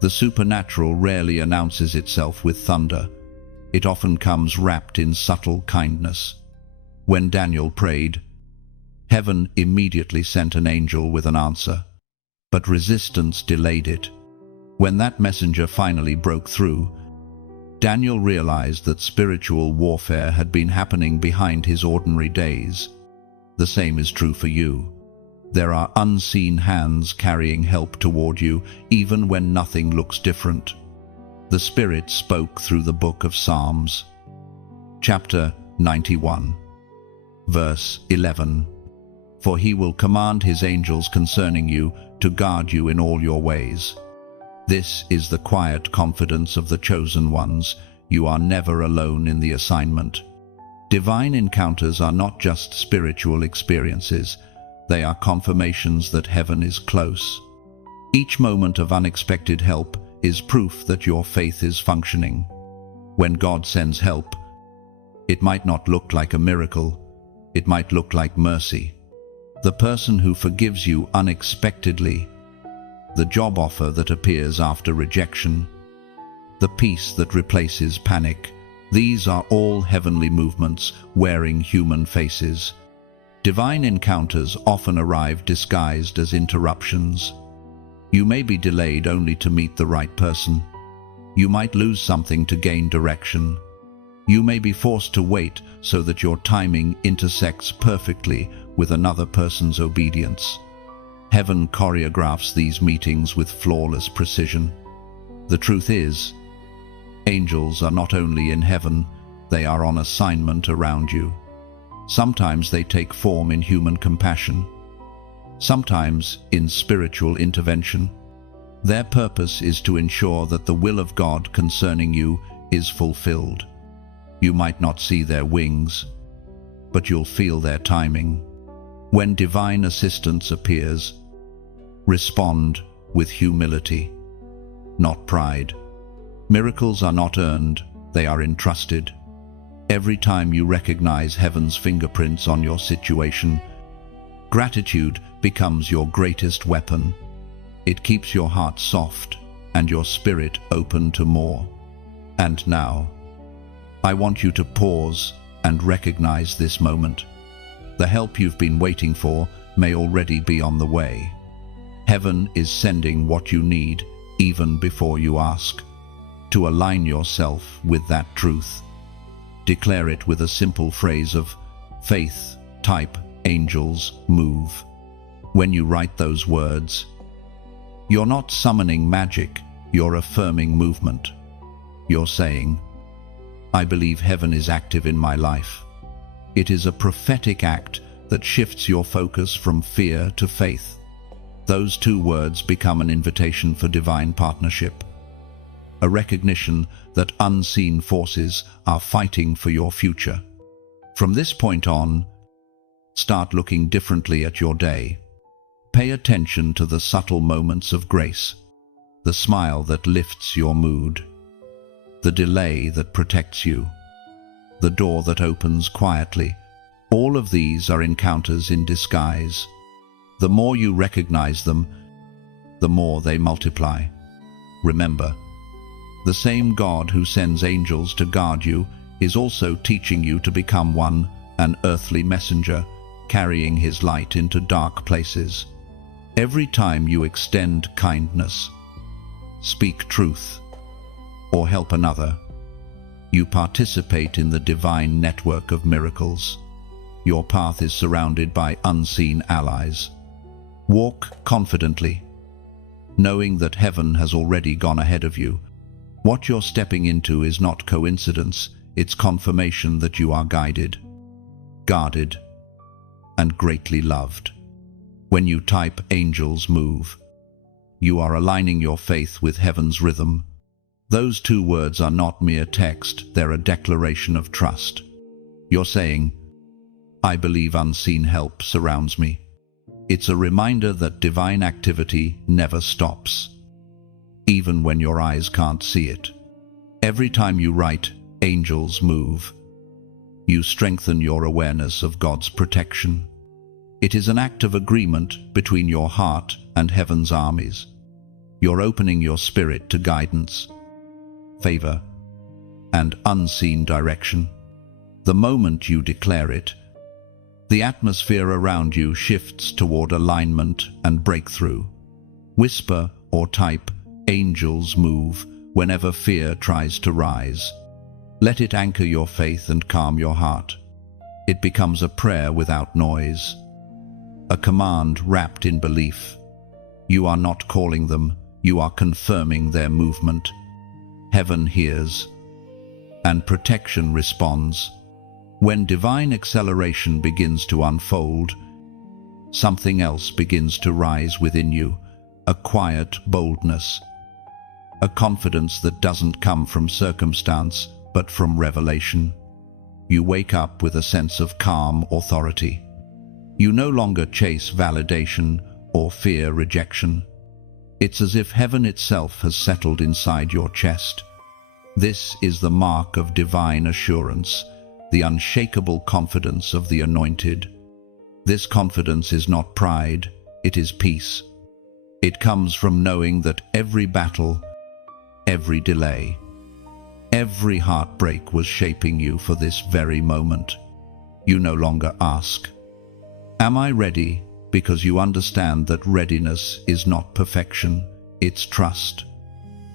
The supernatural rarely announces itself with thunder. It often comes wrapped in subtle kindness. When Daniel prayed, heaven immediately sent an angel with an answer, but resistance delayed it. When that messenger finally broke through, Daniel realized that spiritual warfare had been happening behind his ordinary days. The same is true for you. There are unseen hands carrying help toward you, even when nothing looks different. The Spirit spoke through the book of Psalms. Chapter 91, verse 11. For he will command his angels concerning you to guard you in all your ways. This is the quiet confidence of the chosen ones. You are never alone in the assignment. Divine encounters are not just spiritual experiences. They are confirmations that heaven is close. Each moment of unexpected help is proof that your faith is functioning. When God sends help, it might not look like a miracle. It might look like mercy. The person who forgives you unexpectedly, the job offer that appears after rejection, the peace that replaces panic. These are all heavenly movements wearing human faces. Divine encounters often arrive disguised as interruptions. You may be delayed only to meet the right person. You might lose something to gain direction. You may be forced to wait so that your timing intersects perfectly with another person's obedience. Heaven choreographs these meetings with flawless precision. The truth is, angels are not only in heaven, they are on assignment around you. Sometimes they take form in human compassion, sometimes in spiritual intervention. Their purpose is to ensure that the will of God concerning you is fulfilled. You might not see their wings, but you'll feel their timing. When divine assistance appears, respond with humility, not pride. Miracles are not earned, they are entrusted. Every time you recognize heaven's fingerprints on your situation, gratitude becomes your greatest weapon. It keeps your heart soft and your spirit open to more. And now, I want you to pause and recognize this moment. The help you've been waiting for may already be on the way. Heaven is sending what you need even before you ask. To align yourself with that truth, declare it with a simple phrase of faith. Type angels move. When you write those words, you're not summoning magic, you're affirming movement. You're saying, I believe heaven is active in my life. It is a prophetic act that shifts your focus from fear to faith. Those two words become an invitation for divine partnership, a recognition that unseen forces are fighting for your future. From this point on, start looking differently at your day. Pay attention to the subtle moments of grace, the smile that lifts your mood, the delay that protects you, the door that opens quietly. All of these are encounters in disguise. The more you recognize them, the more they multiply. Remember, The same God who sends angels to guard you is also teaching you to become one, an earthly messenger, carrying his light into dark places. Every time you extend kindness, speak truth, or help another, you participate in the divine network of miracles. Your path is surrounded by unseen allies. Walk confidently, knowing that heaven has already gone ahead of you. What you're stepping into is not coincidence, it's confirmation that you are guided, guarded, and greatly loved. When you type "angels move," you are aligning your faith with heaven's rhythm. Those two words are not mere text, they're a declaration of trust. You're saying, "I believe unseen help surrounds me." It's a reminder that divine activity never stops, even when your eyes can't see it. Every time you write "angels move," you strengthen your awareness of God's protection. It is an act of agreement between your heart and heaven's armies. You're opening your spirit to guidance, favor, and unseen direction. The moment you declare it, the atmosphere around you shifts toward alignment and breakthrough. Whisper or type "angels move" whenever fear tries to rise. Let it anchor your faith and calm your heart. It becomes a prayer without noise, a command wrapped in belief. You are not calling them, you are confirming their movement. Heaven hears, and protection responds. When divine acceleration begins to unfold, something else begins to rise within you, a quiet boldness, a confidence that doesn't come from circumstance, but from revelation. You wake up with a sense of calm authority. You no longer chase validation or fear rejection. It's as if heaven itself has settled inside your chest. This is the mark of divine assurance, the unshakable confidence of the anointed. This confidence is not pride, it is peace. It comes from knowing that every battle, every delay, every heartbreak was shaping you for this very moment. You no longer ask, "Am I ready?" because you understand that readiness is not perfection, it's trust.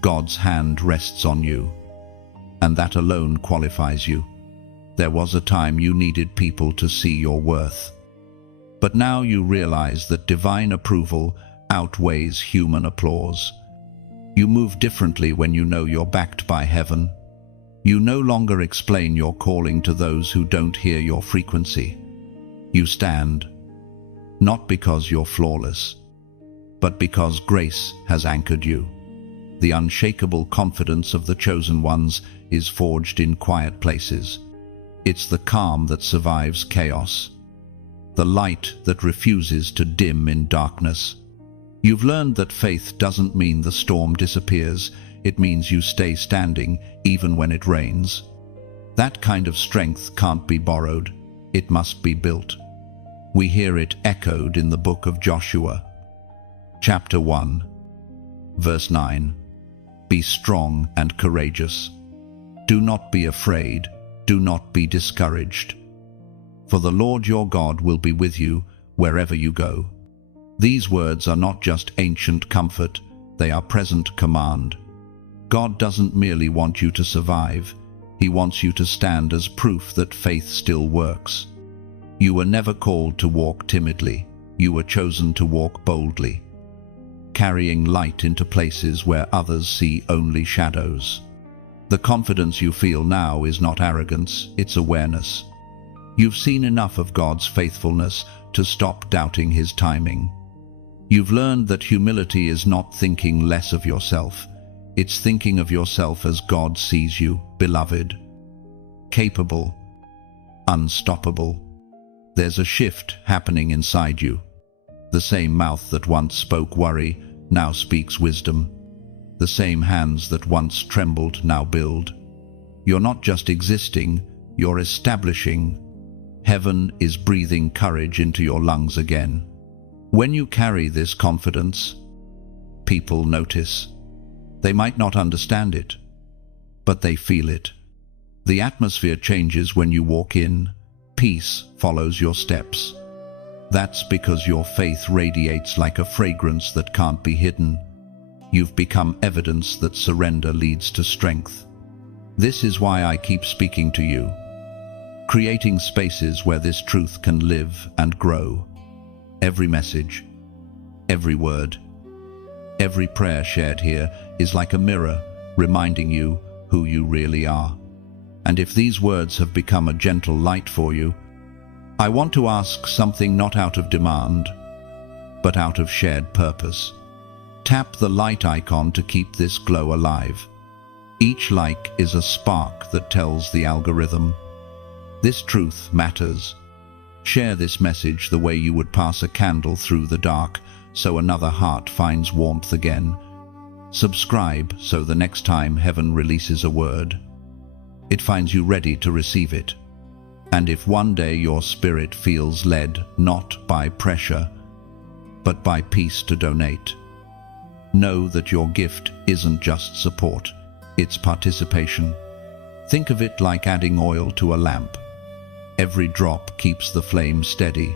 God's hand rests on you, and that alone qualifies you. There was a time you needed people to see your worth. But now you realize that divine approval outweighs human applause. You move differently when you know you're backed by heaven. You no longer explain your calling to those who don't hear your frequency. You stand, not because you're flawless, but because grace has anchored you. The unshakable confidence of the chosen ones is forged in quiet places. It's the calm that survives chaos, the light that refuses to dim in darkness. You've learned that faith doesn't mean the storm disappears, it means you stay standing even when it rains. That kind of strength can't be borrowed, it must be built. We hear it echoed in the book of Joshua, chapter 1, verse 9. Be strong and courageous. Do not be afraid. Do not be discouraged, for the Lord your God will be with you wherever you go. These words are not just ancient comfort, they are present command. God doesn't merely want you to survive, He wants you to stand as proof that faith still works. You were never called to walk timidly, you were chosen to walk boldly, carrying light into places where others see only shadows. The confidence you feel now is not arrogance, it's awareness. You've seen enough of God's faithfulness to stop doubting His timing. You've learned that humility is not thinking less of yourself, it's thinking of yourself as God sees you, beloved, capable, unstoppable. There's a shift happening inside you. The same mouth that once spoke worry now speaks wisdom. The same hands that once trembled now build. You're not just existing, you're establishing. Heaven is breathing courage into your lungs again. When you carry this confidence, people notice. They might not understand it, but they feel it. The atmosphere changes when you walk in. Peace follows your steps. That's because your faith radiates like a fragrance that can't be hidden. You've become evidence that surrender leads to strength. This is why I keep speaking to you, creating spaces where this truth can live and grow. Every message, every word, every prayer shared here is like a mirror reminding you who you really are. And if these words have become a gentle light for you, I want to ask something not out of demand, but out of shared purpose. Tap the light icon to keep this glow alive. Each like is a spark that tells the algorithm, this truth matters. Share this message the way you would pass a candle through the dark so another heart finds warmth again. Subscribe so the next time heaven releases a word, it finds you ready to receive it. And if one day your spirit feels led not by pressure, but by peace to donate, know that your gift isn't just support, it's participation. Think of it like adding oil to a lamp. Every drop keeps the flame steady,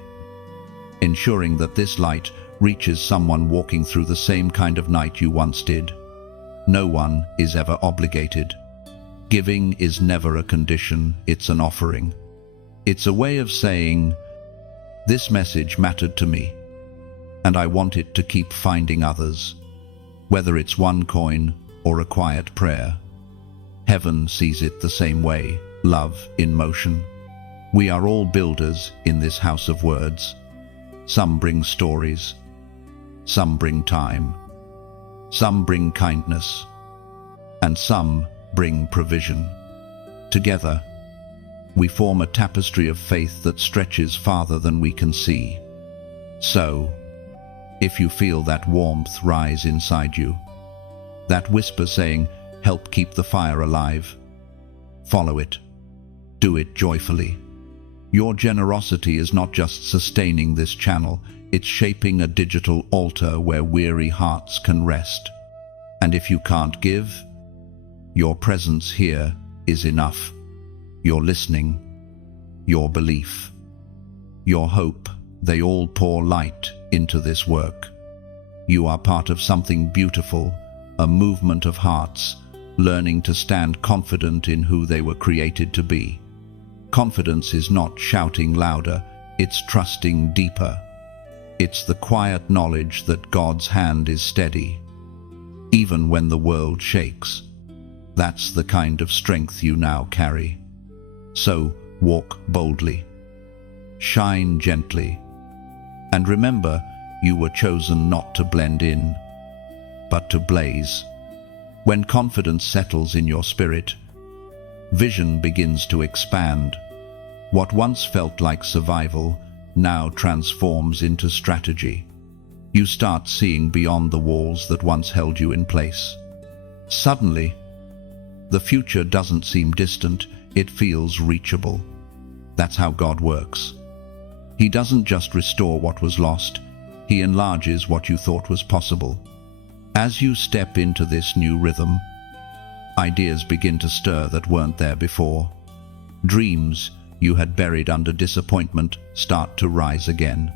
ensuring that this light reaches someone walking through the same kind of night you once did. No one is ever obligated. Giving is never a condition, it's an offering. It's a way of saying, this message mattered to me, and I want it to keep finding others. Whether it's one coin or a quiet prayer, heaven sees it the same way, love in motion. We are all builders in this house of words. Some bring stories, some bring time, some bring kindness, and some bring provision. Together, we form a tapestry of faith that stretches farther than we can see. So, if you feel that warmth rise inside you, that whisper saying, help keep the fire alive, follow it. Do it joyfully. Your generosity is not just sustaining this channel, it's shaping a digital altar where weary hearts can rest. And if you can't give, your presence here is enough. Your listening, your belief, your hope, they all pour light into this work. You are part of something beautiful, a movement of hearts, learning to stand confident in who they were created to be. Confidence is not shouting louder, it's trusting deeper. It's the quiet knowledge that God's hand is steady, even when the world shakes. That's the kind of strength you now carry. So walk boldly, shine gently, and remember, you were chosen not to blend in, but to blaze. When confidence settles in your spirit, vision begins to expand. What once felt like survival now transforms into strategy. You start seeing beyond the walls that once held you in place. Suddenly, the future doesn't seem distant, it feels reachable. That's how God works. He doesn't just restore what was lost, He enlarges what you thought was possible. As you step into this new rhythm, ideas begin to stir that weren't there before. Dreams you had buried under disappointment start to rise again.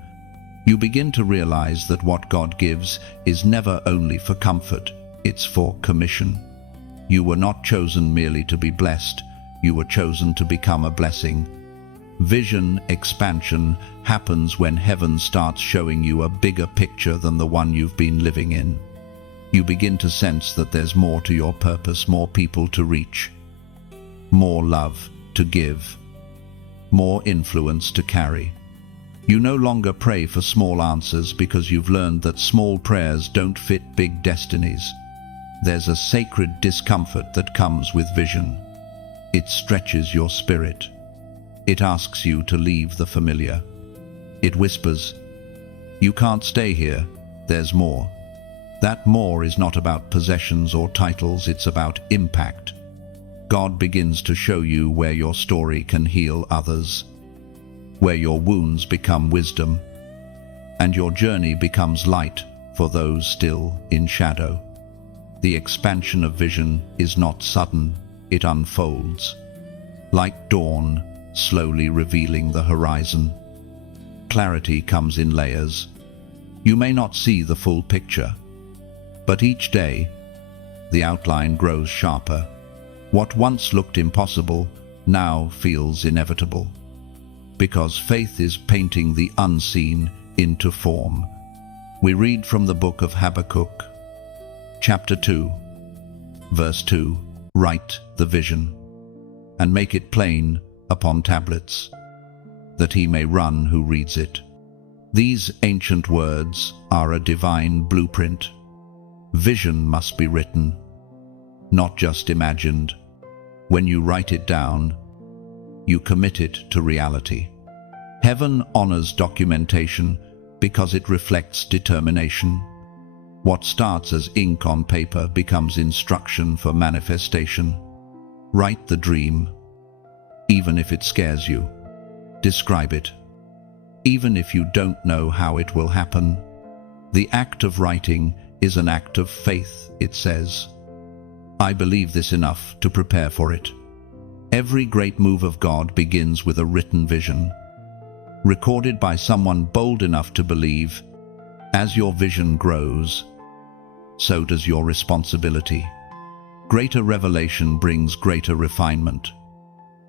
You begin to realize that what God gives is never only for comfort, it's for commission. You were not chosen merely to be blessed, you were chosen to become a blessing. Vision expansion happens when heaven starts showing you a bigger picture than the one you've been living in. You begin to sense that there's more to your purpose, more people to reach, more love to give, more influence to carry. You no longer pray for small answers because you've learned that small prayers don't fit big destinies. There's a sacred discomfort that comes with vision. It stretches your spirit. It asks you to leave the familiar. It whispers, you can't stay here, there's more. That more is not about possessions or titles, it's about impact. God begins to show you where your story can heal others, where your wounds become wisdom, and your journey becomes light for those still in shadow. The expansion of vision is not sudden, it unfolds, like dawn, slowly revealing the horizon. Clarity comes in layers. You may not see the full picture, but each day, the outline grows sharper. What once looked impossible now feels inevitable, because faith is painting the unseen into form. We read from the book of Habakkuk, chapter 2, verse 2, "Write the vision, and make it plain upon tablets, that he may run who reads it." These ancient words are a divine blueprint. Vision must be written, not just imagined. When you write it down, you commit it to reality. Heaven honors documentation because it reflects determination. What starts as ink on paper becomes instruction for manifestation. Write the dream, even if it scares you. Describe it, even if you don't know how it will happen. The act of writing is an act of faith, it says. I believe this enough to prepare for it. Every great move of God begins with a written vision, recorded by someone bold enough to believe. As your vision grows, so does your responsibility. Greater revelation brings greater refinement.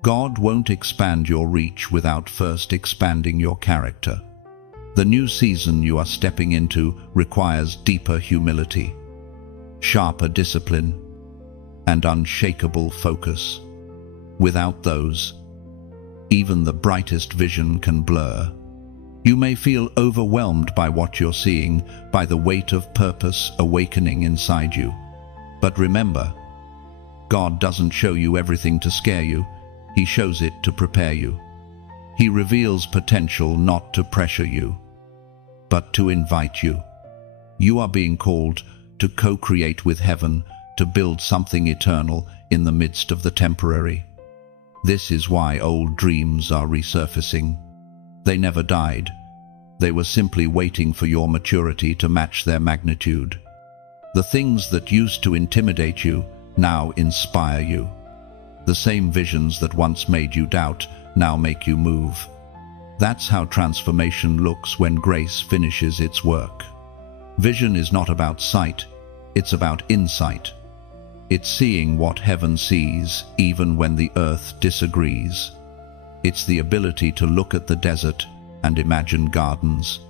God won't expand your reach without first expanding your character. The new season you are stepping into requires deeper humility, sharper discipline, and unshakable focus. Without those, even the brightest vision can blur. You may feel overwhelmed by what you're seeing, by the weight of purpose awakening inside you. But remember, God doesn't show you everything to scare you. He shows it to prepare you. He reveals potential not to pressure you, but to invite you. You are being called to co-create with heaven, to build something eternal in the midst of the temporary. This is why old dreams are resurfacing. They never died. They were simply waiting for your maturity to match their magnitude. The things that used to intimidate you now inspire you. The same visions that once made you doubt now make you move. That's how transformation looks when grace finishes its work. Vision is not about sight, it's about insight. It's seeing what heaven sees, even when the earth disagrees. It's the ability to look at the desert and imagine gardens,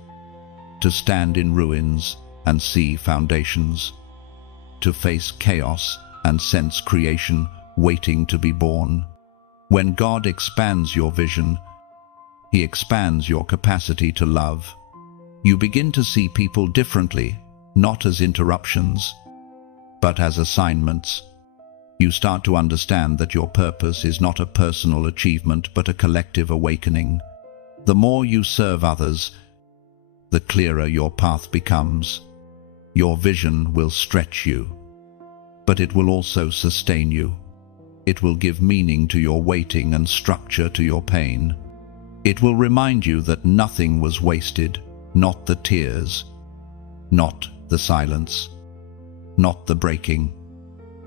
to stand in ruins and see foundations, to face chaos and sense creation waiting to be born. When God expands your vision, He expands your capacity to love. You begin to see people differently, not as interruptions, but as assignments. You start to understand that your purpose is not a personal achievement but a collective awakening. The more you serve others, the clearer your path becomes. Your vision will stretch you, but it will also sustain you. It will give meaning to your waiting and structure to your pain. It will remind you that nothing was wasted, not the tears, not the silence, not the breaking.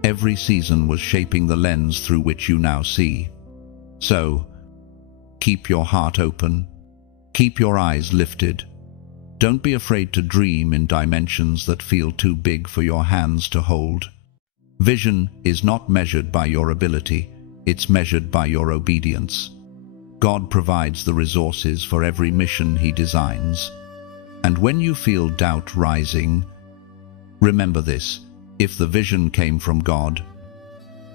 Every season was shaping the lens through which you now see. So, keep your heart open. Keep your eyes lifted. Don't be afraid to dream in dimensions that feel too big for your hands to hold. Vision is not measured by your ability, it's measured by your obedience. God provides the resources for every mission He designs. And when you feel doubt rising, remember this: if the vision came from God,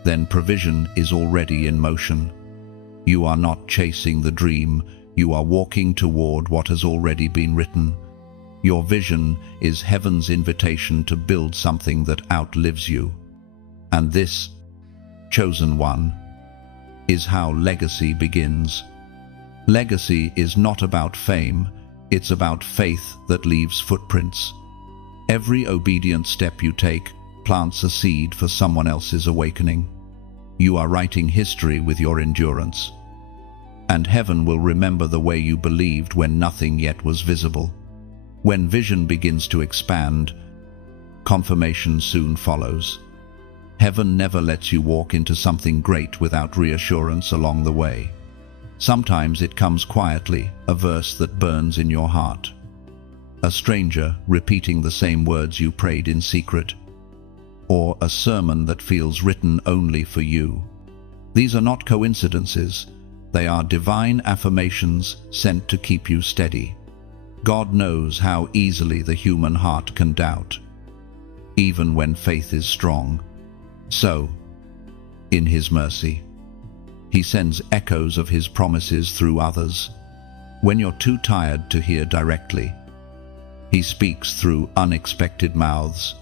then provision is already in motion. You are not chasing the dream, you are walking toward what has already been written. Your vision is heaven's invitation to build something that outlives you. And this, chosen one, is how legacy begins. Legacy is not about fame, it's about faith that leaves footprints. Every obedient step you take plants a seed for someone else's awakening. You are writing history with your endurance. And heaven will remember the way you believed when nothing yet was visible. When vision begins to expand, confirmation soon follows. Heaven never lets you walk into something great without reassurance along the way. Sometimes it comes quietly, a verse that burns in your heart. A stranger repeating the same words you prayed in secret. Or a sermon that feels written only for you. These are not coincidences. They are divine affirmations sent to keep you steady. God knows how easily the human heart can doubt, even when faith is strong. So, in His mercy, He sends echoes of His promises through others. When you're too tired to hear directly, He speaks through unexpected mouths.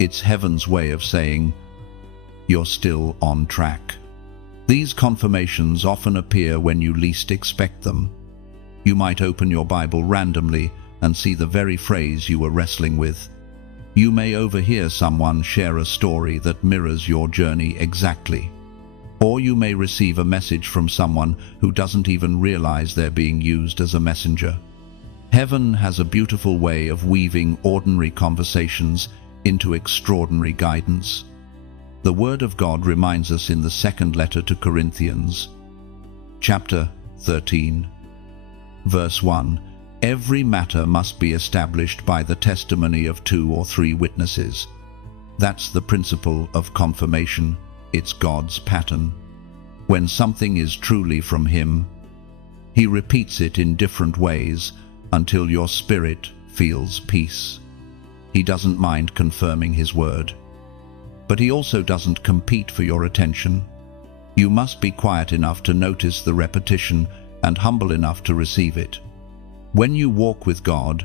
It's heaven's way of saying, you're still on track. These confirmations often appear when you least expect them. You might open your Bible randomly and see the very phrase you were wrestling with. You may overhear someone share a story that mirrors your journey exactly. Or you may receive a message from someone who doesn't even realize they're being used as a messenger. Heaven has a beautiful way of weaving ordinary conversations into extraordinary guidance. The Word of God reminds us in the second letter to Corinthians, chapter 13, verse 1, "Every matter must be established by the testimony of 2 or 3 witnesses." That's the principle of confirmation. It's God's pattern. When something is truly from Him, He repeats it in different ways until your spirit feels peace. He doesn't mind confirming His word. But He also doesn't compete for your attention. You must be quiet enough to notice the repetition and humble enough to receive it. When you walk with God,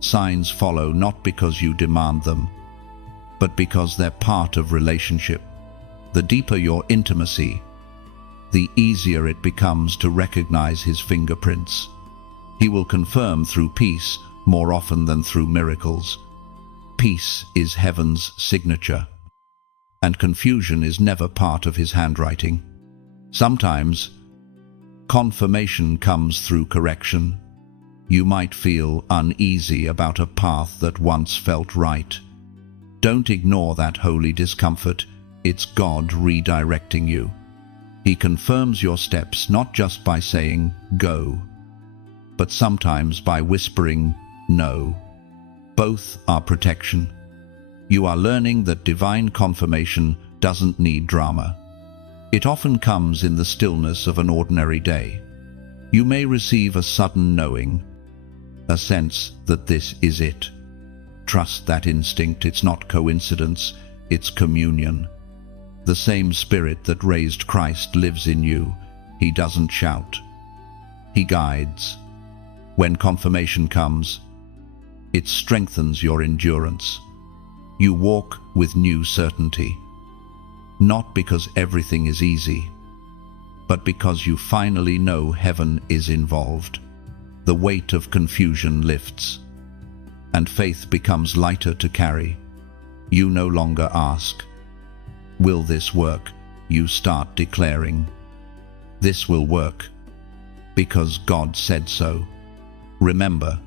signs follow not because you demand them, but because they're part of relationship. The deeper your intimacy, the easier it becomes to recognize His fingerprints. He will confirm through peace more often than through miracles. Peace is heaven's signature, and confusion is never part of His handwriting. Sometimes, confirmation comes through correction. You might feel uneasy about a path that once felt right. Don't ignore that holy discomfort. It's God redirecting you. He confirms your steps not just by saying, "Go," but sometimes by whispering, "No." Both are protection. You are learning that divine confirmation doesn't need drama. It often comes in the stillness of an ordinary day. You may receive a sudden knowing, a sense that this is it. Trust that instinct. It's not coincidence, it's communion. The same Spirit that raised Christ lives in you. He doesn't shout. He guides. When confirmation comes, it strengthens your endurance. You walk with new certainty, not because everything is easy, but because you finally know heaven is involved. The weight of confusion lifts, and faith becomes lighter to carry. You no longer ask, "Will this work?" You start declaring, "This will work, because God said so." Remember,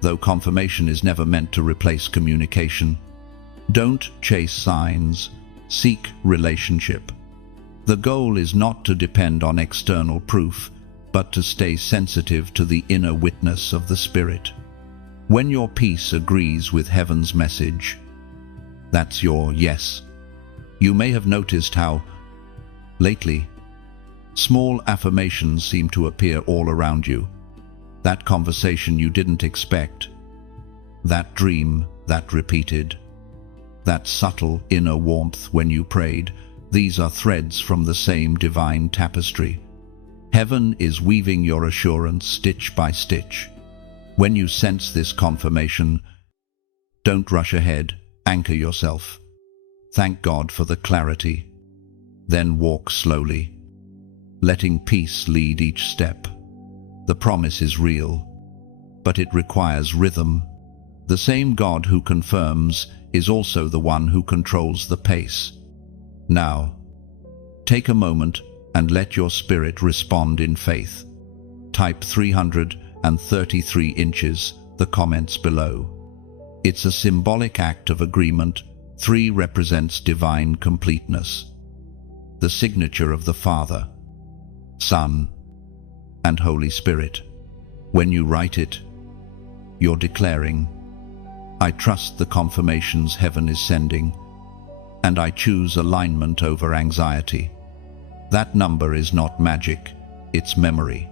though confirmation is never meant to replace communication, don't chase signs, seek relationship. The goal is not to depend on external proof, but to stay sensitive to the inner witness of the Spirit. When your peace agrees with heaven's message, that's your yes. You may have noticed how, lately, small affirmations seem to appear all around you. That conversation you didn't expect, that dream that repeated, that subtle inner warmth when you prayed, these are threads from the same divine tapestry. Heaven is weaving your assurance stitch by stitch. When you sense this confirmation, don't rush ahead, anchor yourself. Thank God for the clarity. Then walk slowly, letting peace lead each step. The promise is real, but it requires rhythm. The same God who confirms is also the one who controls the pace. Now, take a moment and let your spirit respond in faith. Type 333 inches, the comments below. It's a symbolic act of agreement, 3 represents divine completeness, the signature of the Father, Son, and Holy Spirit. When you write it, you're declaring, I trust the confirmations heaven is sending, and I choose alignment over anxiety. That number is not magic, it's memory.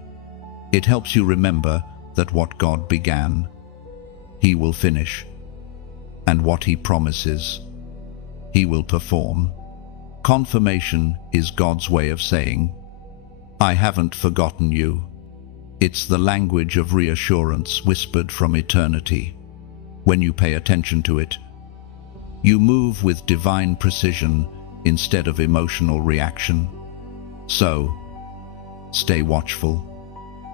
It helps you remember that what God began, He will finish, and what He promises, He will perform. Confirmation is God's way of saying, I haven't forgotten you. It's the language of reassurance whispered from eternity. When you pay attention to it, you move with divine precision instead of emotional reaction. So, stay watchful.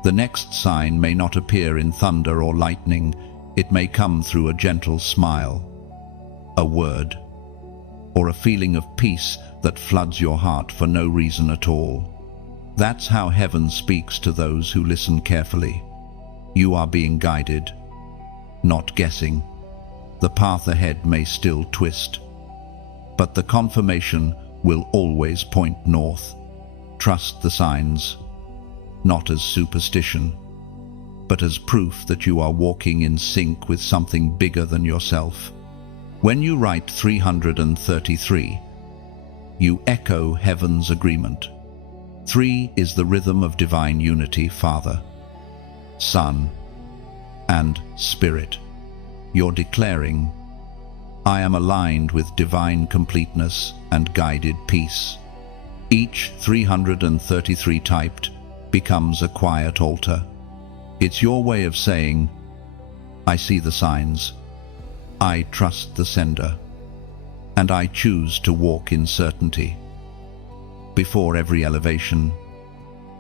The next sign may not appear in thunder or lightning. It may come through a gentle smile, a word, or a feeling of peace that floods your heart for no reason at all. That's how heaven speaks to those who listen carefully. You are being guided, not guessing. The path ahead may still twist, but the confirmation will always point north. Trust the signs, not as superstition, but as proof that you are walking in sync with something bigger than yourself. When you write 333, you echo heaven's agreement. 3 is the rhythm of divine unity, Father, Son, and Spirit. You're declaring, I am aligned with divine completeness and guided peace. Each 333 typed becomes a quiet altar. It's your way of saying, I see the signs, I trust the sender, and I choose to walk in certainty. Before every elevation,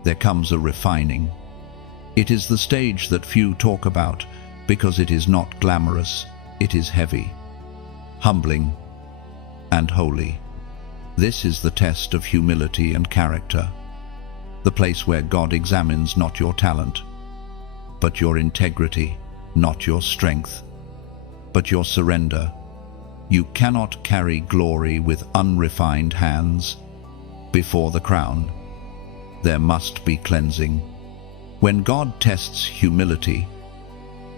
there comes a refining. It is the stage that few talk about because it is not glamorous, it is heavy, humbling, and holy. This is the test of humility and character, the place where God examines not your talent, but your integrity, not your strength, but your surrender. You cannot carry glory with unrefined hands. Before the crown, there must be cleansing. When God tests humility,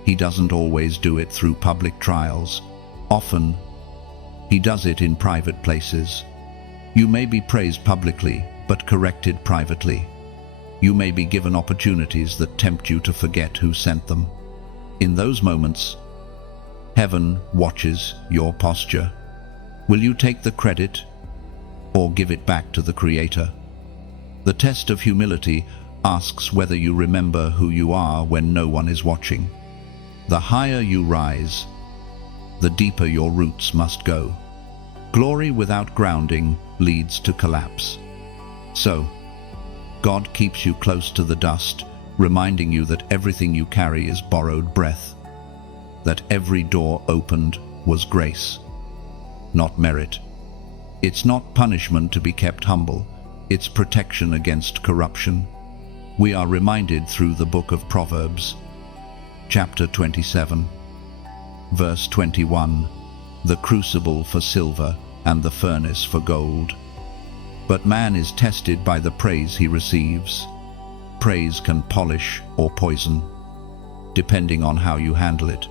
He doesn't always do it through public trials. Often, He does it in private places. You may be praised publicly, but corrected privately. You may be given opportunities that tempt you to forget who sent them. In those moments, heaven watches your posture. Will you take the credit or give it back to the Creator? The test of humility asks whether you remember who you are when no one is watching. The higher you rise, the deeper your roots must go. Glory without grounding leads to collapse. So, God keeps you close to the dust, reminding you that everything you carry is borrowed breath, that every door opened was grace, not merit. It's not punishment to be kept humble, it's protection against corruption. We are reminded through the book of Proverbs, chapter 27, verse 21, the crucible for silver and the furnace for gold. But man is tested by the praise he receives. Praise can polish or poison, depending on how you handle it.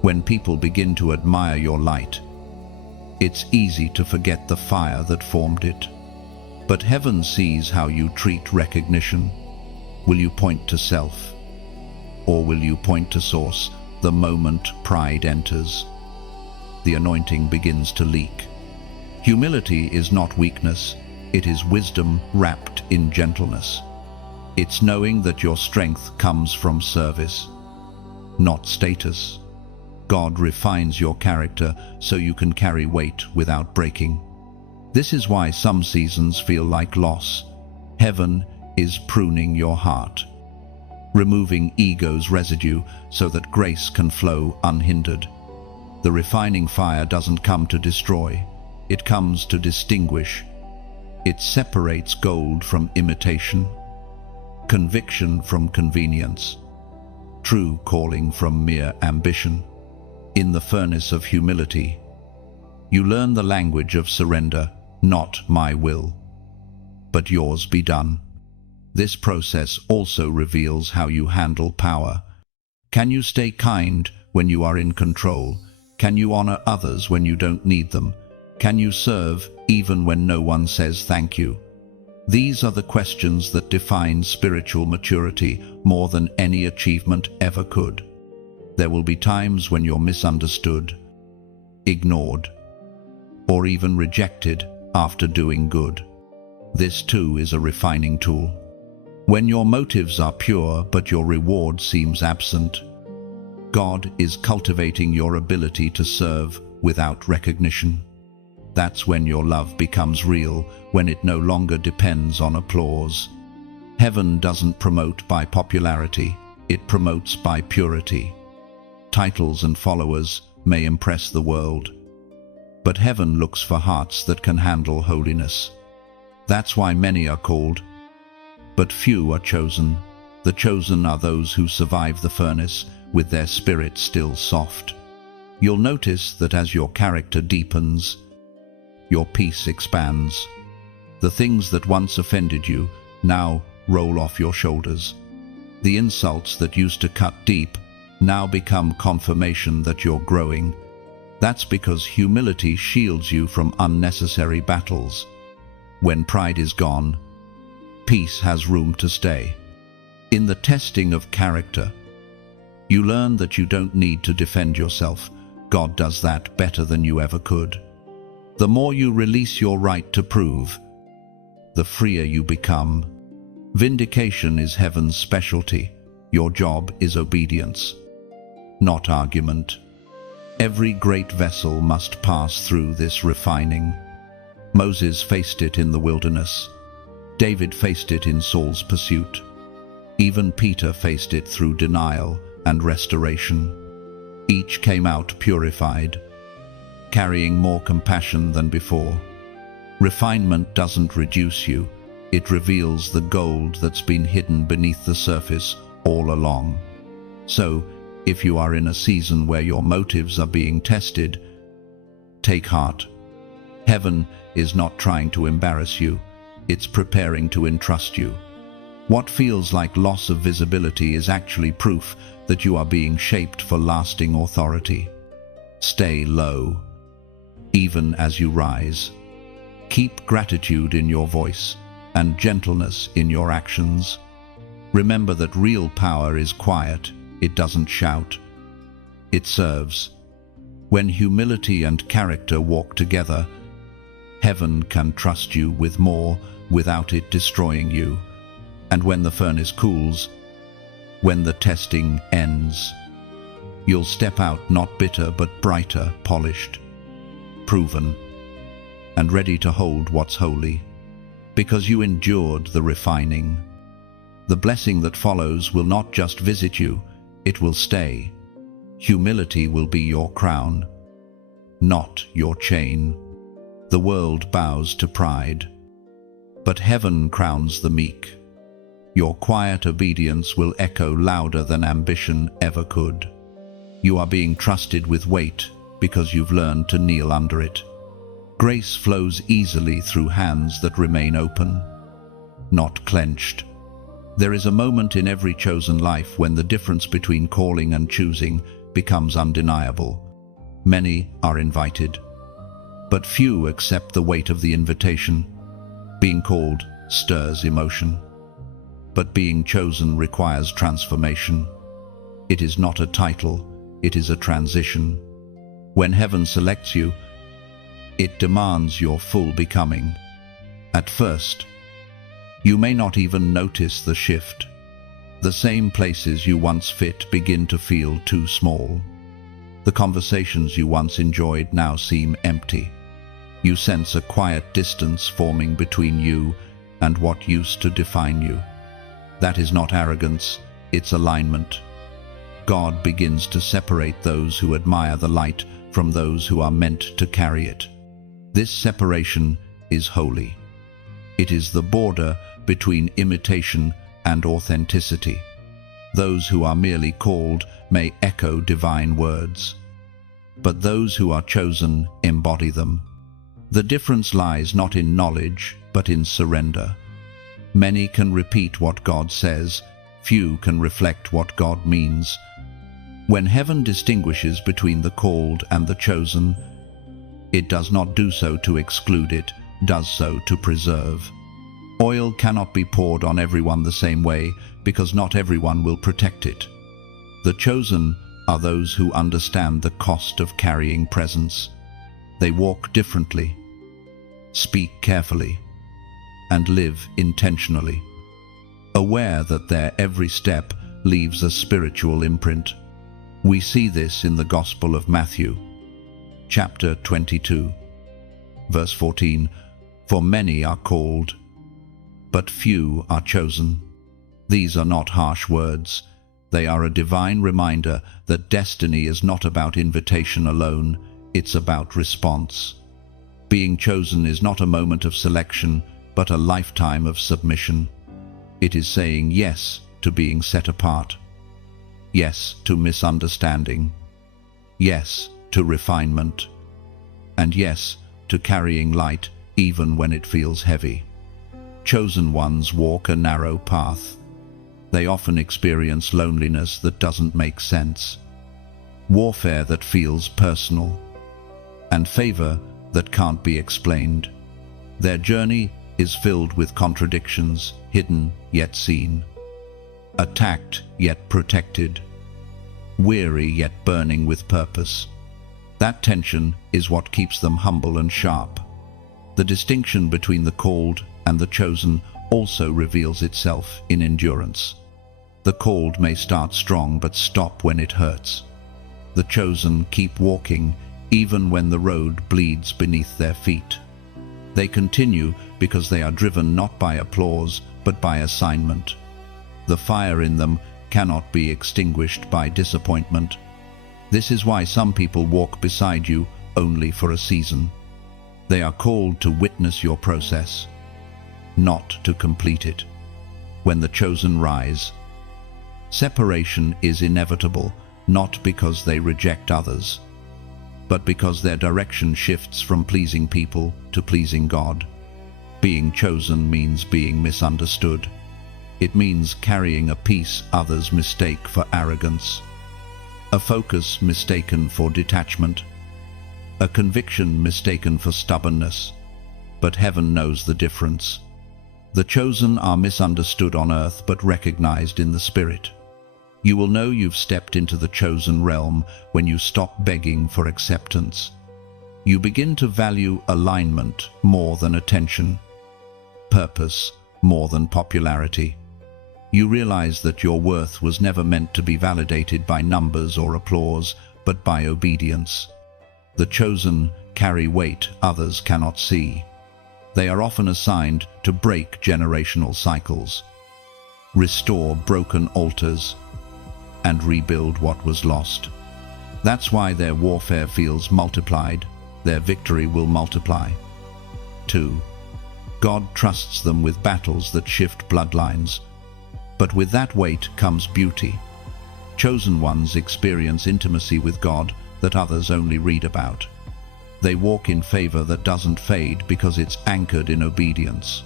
When people begin to admire your light, it's easy to forget the fire that formed it. But heaven sees how you treat recognition. Will you point to self, or will you point to source the moment pride enters? The anointing begins to leak. Humility is not weakness, it is wisdom wrapped in gentleness. It's knowing that your strength comes from service, not status. God refines your character so you can carry weight without breaking. This is why some seasons feel like loss. Heaven is pruning your heart, removing ego's residue so that grace can flow unhindered. The refining fire doesn't come to destroy, it comes to distinguish. It separates gold from imitation, conviction from convenience, true calling from mere ambition. In the furnace of humility, You learn the language of surrender, not my will, but yours be done. This process also reveals how you handle power. Can you stay kind when you are in control? Can you honor others when you don't need them? Can you serve even when no one says thank you? These are the questions that define spiritual maturity more than any achievement ever could. There will be times when you're misunderstood, ignored, or even rejected after doing good. This too is a refining tool. When your motives are pure but your reward seems absent, God is cultivating your ability to serve without recognition. That's when your love becomes real, when it no longer depends on applause. Heaven doesn't promote by popularity, it promotes by purity. Titles and followers may impress the world, but heaven looks for hearts that can handle holiness. That's why many are called, but few are chosen. The chosen are those who survive the furnace with their spirit still soft. You'll notice that as your character deepens, your peace expands. The things that once offended you now roll off your shoulders. The insults that used to cut deep now become confirmation that you're growing. That's because humility shields you from unnecessary battles. When pride is gone, peace has room to stay. In the testing of character, you learn that you don't need to defend yourself. God does that better than you ever could. The more you release your right to prove, the freer you become. Vindication is heaven's specialty. Your job is obedience, not argument. Every great vessel must pass through this refining. Moses faced it in the wilderness. David faced it in Saul's pursuit. Even Peter faced it through denial and restoration. Each came out purified, carrying more compassion than before. Refinement doesn't reduce you, it reveals the gold that's been hidden beneath the surface all along. So, if you are in a season where your motives are being tested, take heart. Heaven is not trying to embarrass you, it's preparing to entrust you. What feels like loss of visibility is actually proof that you are being shaped for lasting authority. Stay low, even as you rise. Keep gratitude in your voice and gentleness in your actions. Remember that real power is quiet, it doesn't shout, it serves. When humility and character walk together, heaven can trust you with more without it destroying you. And when the furnace cools, when the testing ends, you'll step out not bitter but brighter, polished, proven, and ready to hold what's holy, because you endured the refining. The blessing that follows will not just visit you, it will stay. Humility will be your crown, not your chain. The world bows to pride, but heaven crowns the meek. Your quiet obedience will echo louder than ambition ever could. You are being trusted with weight because you've learned to kneel under it. Grace flows easily through hands that remain open, not clenched. There is a moment in every chosen life when the difference between calling and choosing becomes undeniable. Many are invited, but few accept the weight of the invitation. Being called stirs emotion, but being chosen requires transformation. It is not a title, it is a transition. When heaven selects you, it demands your full becoming. At first, you may not even notice the shift. The same places you once fit begin to feel too small. The conversations you once enjoyed now seem empty. You sense a quiet distance forming between you and what used to define you. That is not arrogance, it's alignment. God begins to separate those who admire the light from those who are meant to carry it. This separation is holy. It is the border between imitation and authenticity. Those who are merely called may echo divine words, but those who are chosen embody them. The difference lies not in knowledge, but in surrender. Many can repeat what God says, few can reflect what God means. When heaven distinguishes between the called and the chosen, it does not do so to exclude, it does so to preserve. Oil cannot be poured on everyone the same way, because not everyone will protect it. The chosen are those who understand the cost of carrying presence. They walk differently, speak carefully, and live intentionally, aware that their every step leaves a spiritual imprint. We see this in the Gospel of Matthew, chapter 22, verse 14. For many are called, but few are chosen. These are not harsh words. They are a divine reminder that destiny is not about invitation alone, it's about response. Being chosen is not a moment of selection, but a lifetime of submission. It is saying yes to being set apart, yes to misunderstanding, yes to refinement, and yes to carrying light even when it feels heavy. Chosen ones walk a narrow path. They often experience loneliness that doesn't make sense, warfare that feels personal, and favor that can't be explained. Their journey is filled with contradictions, hidden yet seen, attacked yet protected, weary yet burning with purpose. That tension is what keeps them humble and sharp. The distinction between the called and the chosen also reveals itself in endurance. The called may start strong but stop when it hurts. The chosen keep walking even when the road bleeds beneath their feet. They continue because they are driven not by applause but by assignment. The fire in them cannot be extinguished by disappointment. This is why some people walk beside you only for a season. They are called to witness your process, not to complete it. When the chosen rise, separation is inevitable, not because they reject others, but because their direction shifts from pleasing people to pleasing God. Being chosen means being misunderstood. It means carrying a peace others mistake for arrogance, a focus mistaken for detachment, a conviction mistaken for stubbornness. But heaven knows the difference. The chosen are misunderstood on earth but recognized in the spirit. You will know you've stepped into the chosen realm when you stop begging for acceptance. You begin to value alignment more than attention, purpose more than popularity. You realize that your worth was never meant to be validated by numbers or applause, but by obedience. The chosen carry weight others cannot see. They are often assigned to break generational cycles, restore broken altars, and rebuild what was lost. That's why their warfare feels multiplied. Their victory will multiply. 2. God trusts them with battles that shift bloodlines. But with that weight comes beauty. Chosen ones experience intimacy with God that others only read about. They walk in favor that doesn't fade because it's anchored in obedience.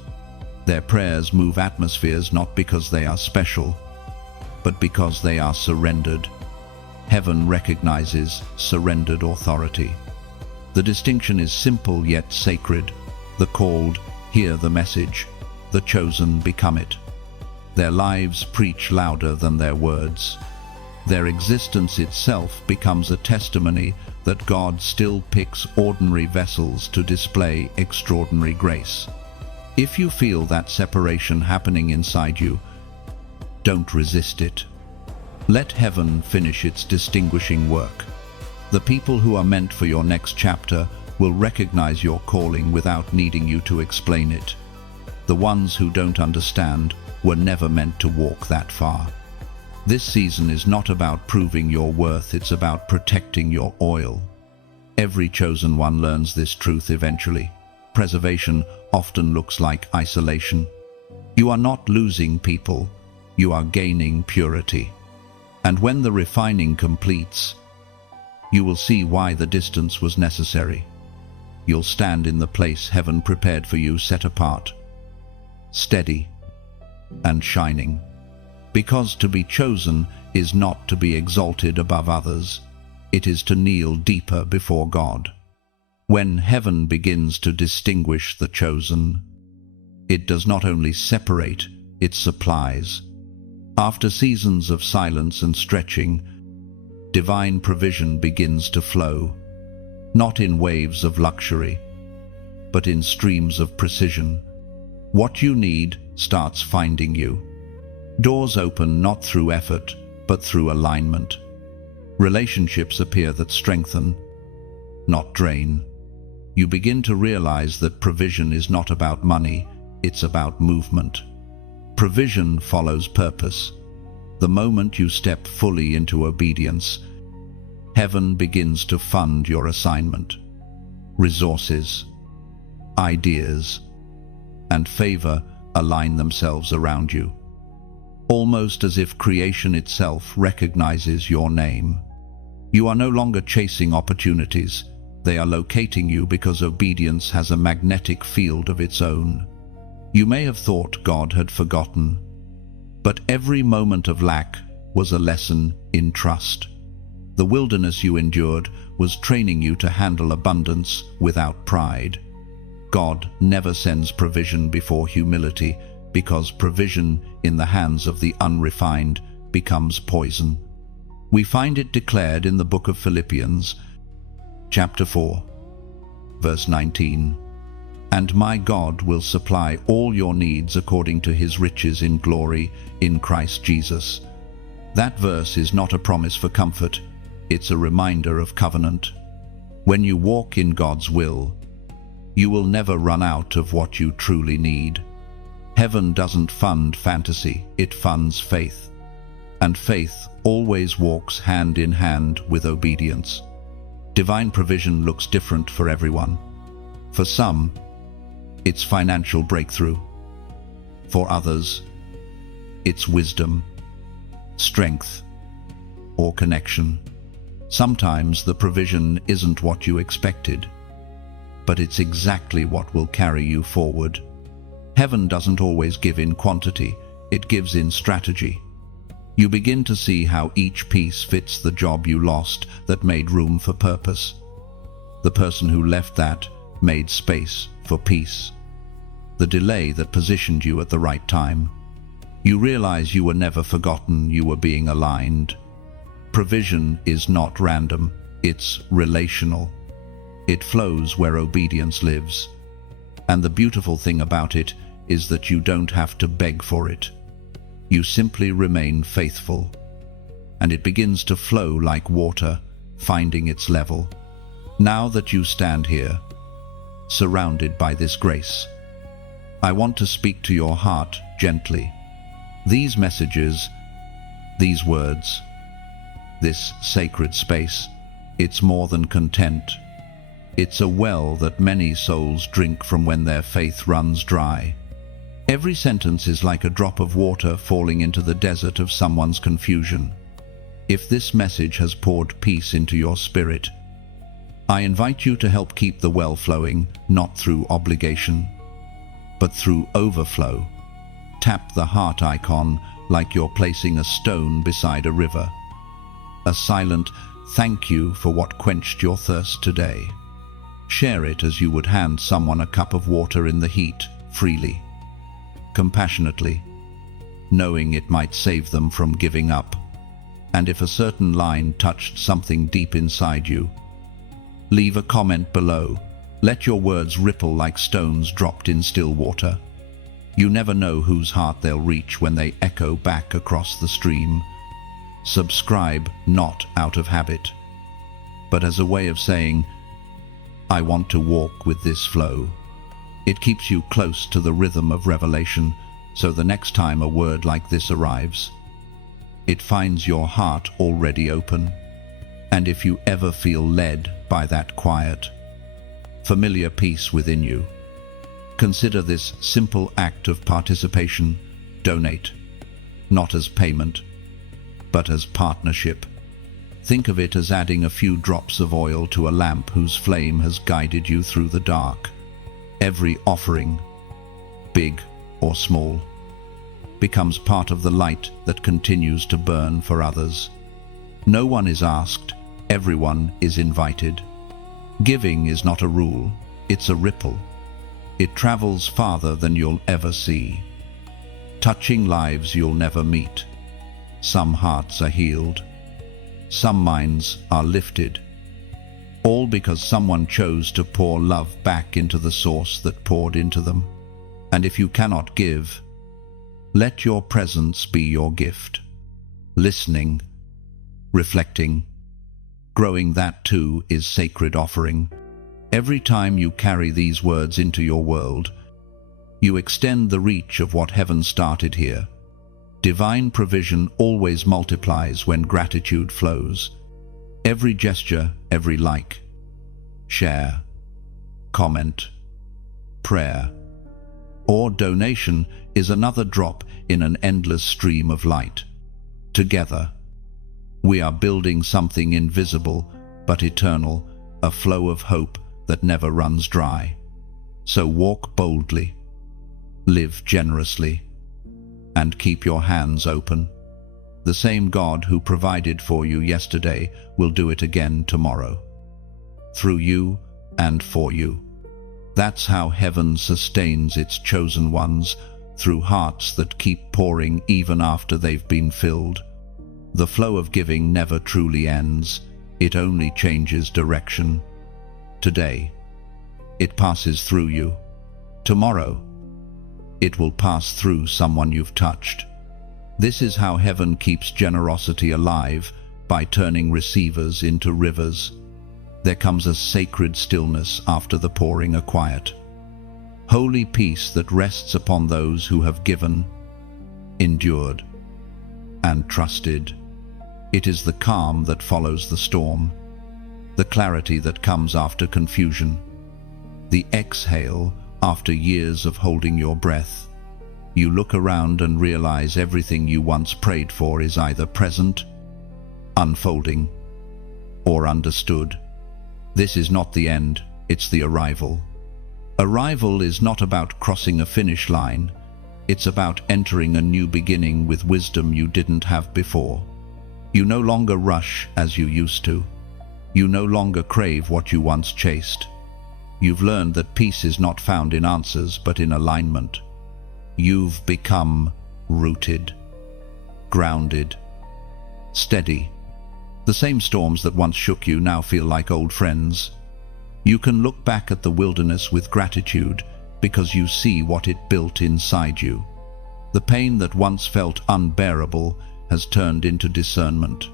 Their prayers move atmospheres not because they are special, but because they are surrendered. Heaven recognizes surrendered authority. The distinction is simple yet sacred. The called hear the message, the chosen become it. Their lives preach louder than their words. Their existence itself becomes a testimony that God still picks ordinary vessels to display extraordinary grace. If you feel that separation happening inside you, don't resist it. Let heaven finish its distinguishing work. The people who are meant for your next chapter will recognize your calling without needing you to explain it. The ones who don't understand were never meant to walk that far. This season is not about proving your worth, it's about protecting your oil. Every chosen one learns this truth eventually. Preservation often looks like isolation. You are not losing people, you are gaining purity. And when the refining completes, You will see why the distance was necessary. You'll stand in the place heaven prepared for you, set apart, steady and shining. Because to be chosen is not to be exalted above others. It is to kneel deeper before God. When heaven begins to distinguish the chosen, it does not only separate, it supplies. After seasons of silence and stretching, divine provision begins to flow, not in waves of luxury, but in streams of precision. What you need starts finding you. Doors open not through effort, but through alignment. Relationships appear that strengthen, not drain. You begin to realize that provision is not about money, it's about movement. Provision follows purpose. The moment you step fully into obedience, heaven begins to fund your assignment. Resources, ideas, and favor align themselves around you, almost as if creation itself recognizes your name. You are no longer chasing opportunities. They are locating you because obedience has a magnetic field of its own. You may have thought God had forgotten, but every moment of lack was a lesson in trust. The wilderness you endured was training you to handle abundance without pride. God never sends provision before humility, because provision in the hands of the unrefined becomes poison. We find it declared in the book of Philippians, chapter 4, verse 19. And my God will supply all your needs according to his riches in glory in Christ Jesus. That verse is not a promise for comfort, it's a reminder of covenant. When you walk in God's will, you will never run out of what you truly need. Heaven doesn't fund fantasy, it funds faith. And faith always walks hand in hand with obedience. Divine provision looks different for everyone. For some, it's financial breakthrough. For others, it's wisdom, strength, or connection. Sometimes the provision isn't what you expected, but it's exactly what will carry you forward. Heaven doesn't always give in quantity, it gives in strategy. You begin to see how each piece fits the job you lost that made room for purpose. The person who left that made space for peace. The delay that positioned you at the right time. You realize you were never forgotten, you were being aligned. Provision is not random, it's relational. It flows where obedience lives. And the beautiful thing about it is that you don't have to beg for it. You simply remain faithful, and it begins to flow like water, finding its level. Now that you stand here, surrounded by this grace, I want to speak to your heart gently. These messages, these words, this sacred space, it's more than content. It's a well that many souls drink from when their faith runs dry. Every sentence is like a drop of water falling into the desert of someone's confusion. If this message has poured peace into your spirit, I invite you to help keep the well flowing, not through obligation, but through overflow. Tap the heart icon like you're placing a stone beside a river. A silent thank you for what quenched your thirst today. Share it as you would hand someone a cup of water in the heat, freely, compassionately, knowing it might save them from giving up. And if a certain line touched something deep inside you, leave a comment below. Let your words ripple like stones dropped in still water. You never know whose heart they'll reach when they echo back across the stream. Subscribe not out of habit, but as a way of saying, I want to walk with this flow. It keeps you close to the rhythm of revelation, so the next time a word like this arrives, it finds your heart already open. And if you ever feel led by that quiet, familiar peace within you, consider this simple act of participation. Donate, not as payment, but as partnership. Think of it as adding a few drops of oil to a lamp whose flame has guided you through the dark. Every offering, big or small, becomes part of the light that continues to burn for others. No one is asked, everyone is invited. Giving is not a rule, it's a ripple. It travels farther than you'll ever see, touching lives you'll never meet. Some hearts are healed, some minds are lifted, all because someone chose to pour love back into the source that poured into them. And if you cannot give, let your presence be your gift. Listening, reflecting, growing, that too is sacred offering. Every time you carry these words into your world, you extend the reach of what heaven started here. Divine provision always multiplies when gratitude flows. Every gesture, every like, share, comment, prayer, or donation is another drop in an endless stream of light. Together, we are building something invisible but eternal, a flow of hope that never runs dry. So walk boldly, live generously, and keep your hands open. The same God who provided for you yesterday will do it again tomorrow, through you and for you. That's how heaven sustains its chosen ones, through hearts that keep pouring even after they've been filled. The flow of giving never truly ends, it only changes direction. Today, it passes through you. Tomorrow, it will pass through someone you've touched. This is how heaven keeps generosity alive, by turning receivers into rivers. There comes a sacred stillness after the pouring, a quiet, holy peace that rests upon those who have given, endured, and trusted. It is the calm that follows the storm, the clarity that comes after confusion, the exhale after years of holding your breath. You look around and realize everything you once prayed for is either present, unfolding, or understood. This is not the end, it's the arrival. Arrival is not about crossing a finish line, it's about entering a new beginning with wisdom you didn't have before. You no longer rush as you used to. You no longer crave what you once chased. You've learned that peace is not found in answers, but in alignment. You've become rooted, grounded, steady. The same storms that once shook you now feel like old friends. You can look back at the wilderness with gratitude because you see what it built inside you. The pain that once felt unbearable has turned into discernment.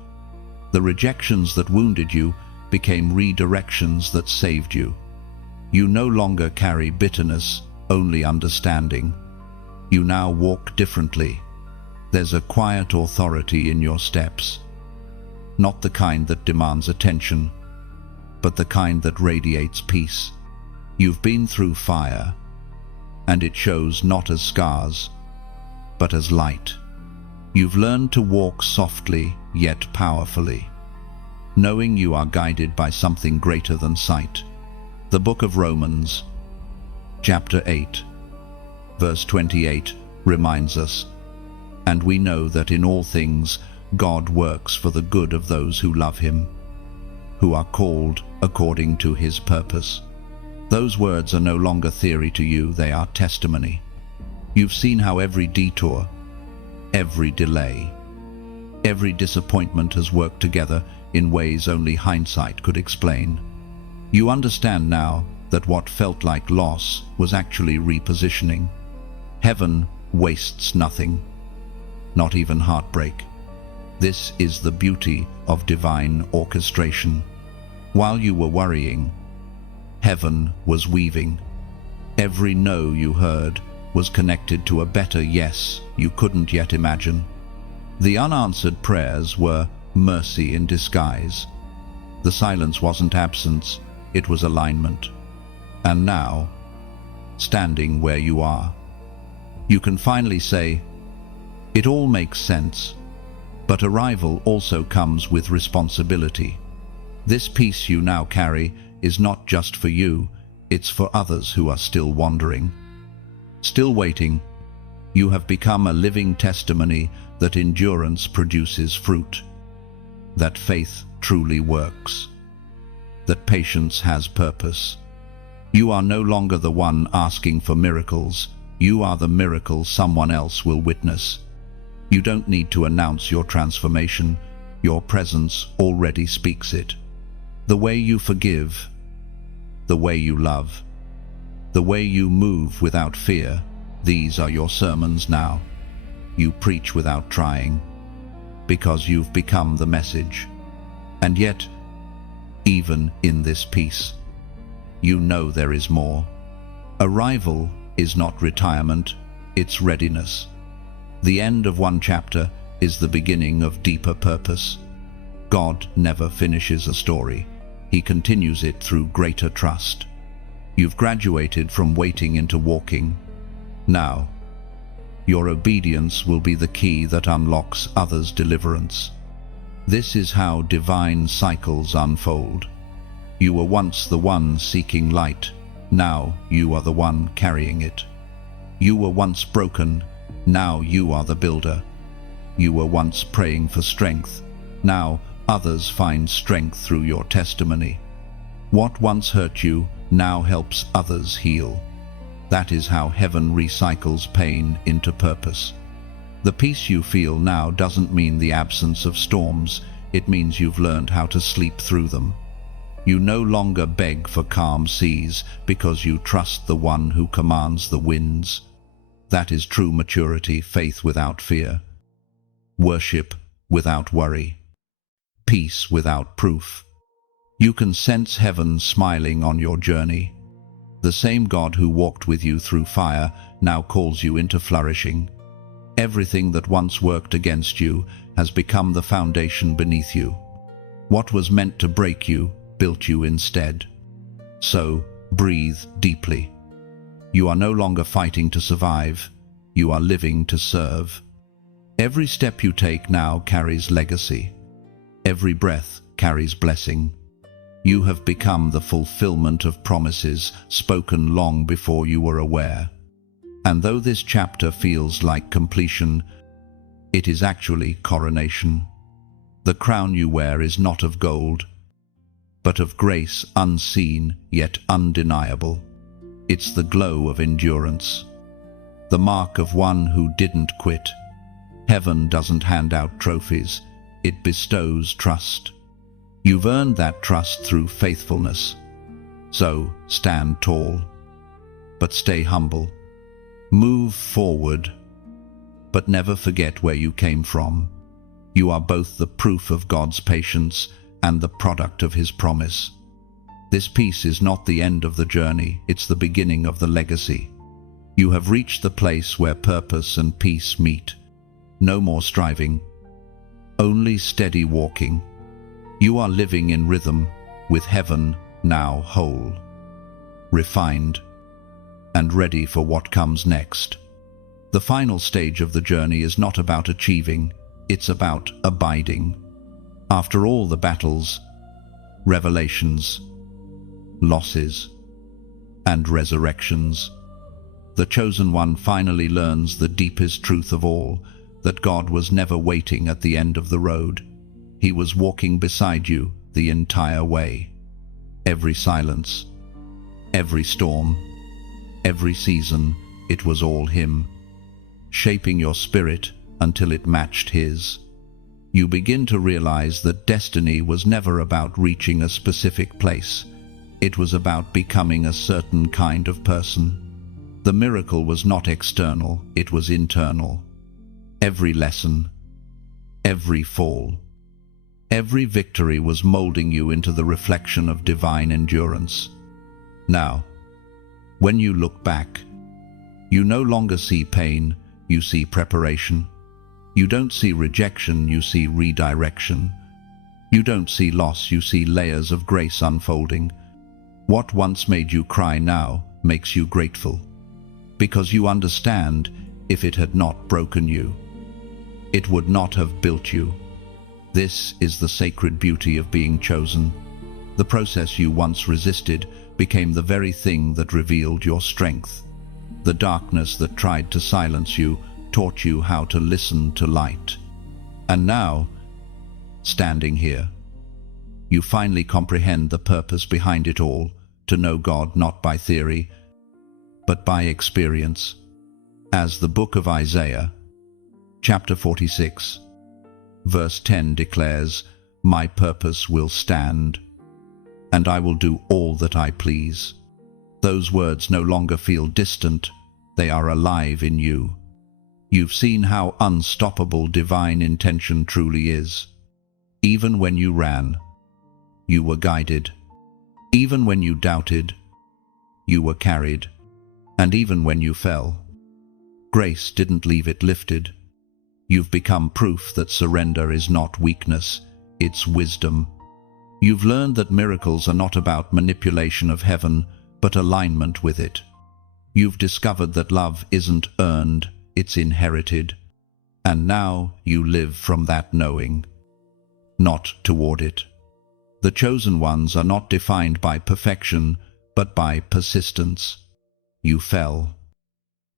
The rejections that wounded you became redirections that saved you. You no longer carry bitterness, only understanding. You now walk differently. There's a quiet authority in your steps. Not the kind that demands attention, but the kind that radiates peace. You've been through fire, and it shows not as scars, but as light. You've learned to walk softly, yet powerfully, knowing you are guided by something greater than sight. The book of Romans, chapter 8, verse 28, reminds us, "And we know that in all things God works for the good of those who love him, who are called according to his purpose." Those words are no longer theory to you, they are testimony. You've seen how every detour, every delay, every disappointment has worked together in ways only hindsight could explain. You understand now that what felt like loss was actually repositioning. Heaven wastes nothing, not even heartbreak. This is the beauty of divine orchestration. While you were worrying, heaven was weaving. Every no you heard was connected to a better yes you couldn't yet imagine. The unanswered prayers were mercy in disguise. The silence wasn't absence, it was alignment. And now, standing where you are, you can finally say, "It all makes sense. But arrival also comes with responsibility. This peace you now carry is not just for you, it's for others who are still wandering, still waiting. You have become a living testimony that endurance produces fruit, that faith truly works, that patience has purpose. You are no longer the one asking for miracles. You are the miracle someone else will witness. You don't need to announce your transformation. Your presence already speaks it. The way you forgive, the way you love, the way you move without fear, these are your sermons now. You preach without trying, because you've become the message. And yet, even in this peace, you know there is more. Arrival is not retirement, it's readiness. The end of one chapter is the beginning of deeper purpose. God never finishes a story. He continues it through greater trust. You've graduated from waiting into walking. Now, your obedience will be the key that unlocks others' deliverance. This is how divine cycles unfold. You were once the one seeking light. Now you are the one carrying it. You were once broken. Now you are the builder. You were once praying for strength. Now others find strength through your testimony. What once hurt you now helps others heal. That is how heaven recycles pain into purpose. The peace you feel now doesn't mean the absence of storms. It means you've learned how to sleep through them. You no longer beg for calm seas because you trust the one who commands the winds. That is true maturity, faith without fear, worship without worry, peace without proof. You can sense heaven smiling on your journey. The same God who walked with you through fire now calls you into flourishing. Everything that once worked against you has become the foundation beneath you. What was meant to break you built you instead. So, breathe deeply. You are no longer fighting to survive. You are living to serve. Every step you take now carries legacy. Every breath carries blessing. You have become the fulfillment of promises spoken long before you were aware. And though this chapter feels like completion, it is actually coronation. The crown you wear is not of gold, but of grace unseen yet undeniable. It's the glow of endurance, the mark of one who didn't quit. Heaven doesn't hand out trophies, it bestows trust. You've earned that trust through faithfulness. So stand tall, but stay humble. Move forward, but never forget where you came from. You are both the proof of God's patience and the product of His promise. This peace is not the end of the journey, it's the beginning of the legacy. You have reached the place where purpose and peace meet. No more striving, only steady walking. You are living in rhythm with heaven now whole, refined, and ready for what comes next. The final stage of the journey is not about achieving, it's about abiding. After all the battles, revelations, losses, and resurrections, the chosen one finally learns the deepest truth of all, that God was never waiting at the end of the road. He was walking beside you the entire way. Every silence, every storm, every season, it was all Him, shaping your spirit until it matched His. You begin to realize that destiny was never about reaching a specific place. It was about becoming a certain kind of person. The miracle was not external, it was internal. Every lesson, every fall, every victory was molding you into the reflection of divine endurance. Now, when you look back, you no longer see pain, you see preparation. You don't see rejection, you see redirection. You don't see loss, you see layers of grace unfolding. What once made you cry now makes you grateful, because you understand if it had not broken you, It would not have built you. This is the sacred beauty of being chosen. The process you once resisted became the very thing that revealed your strength. The darkness that tried to silence you taught you how to listen to light. And now, standing here, you finally comprehend the purpose behind it all, to know God not by theory, but by experience. As the book of Isaiah, chapter 46, verse 10 declares, "My purpose will stand, and I will do all that I please." Those words no longer feel distant, they are alive in you. You've seen how unstoppable divine intention truly is. Even when you ran, you were guided. Even when you doubted, you were carried. And even when you fell, grace didn't leave it lifted. You've become proof that surrender is not weakness, it's wisdom. You've learned that miracles are not about manipulation of heaven, but alignment with it. You've discovered that love isn't earned, it's inherited. And now you live from that knowing, not toward it. The chosen ones are not defined by perfection, but by persistence. You fell,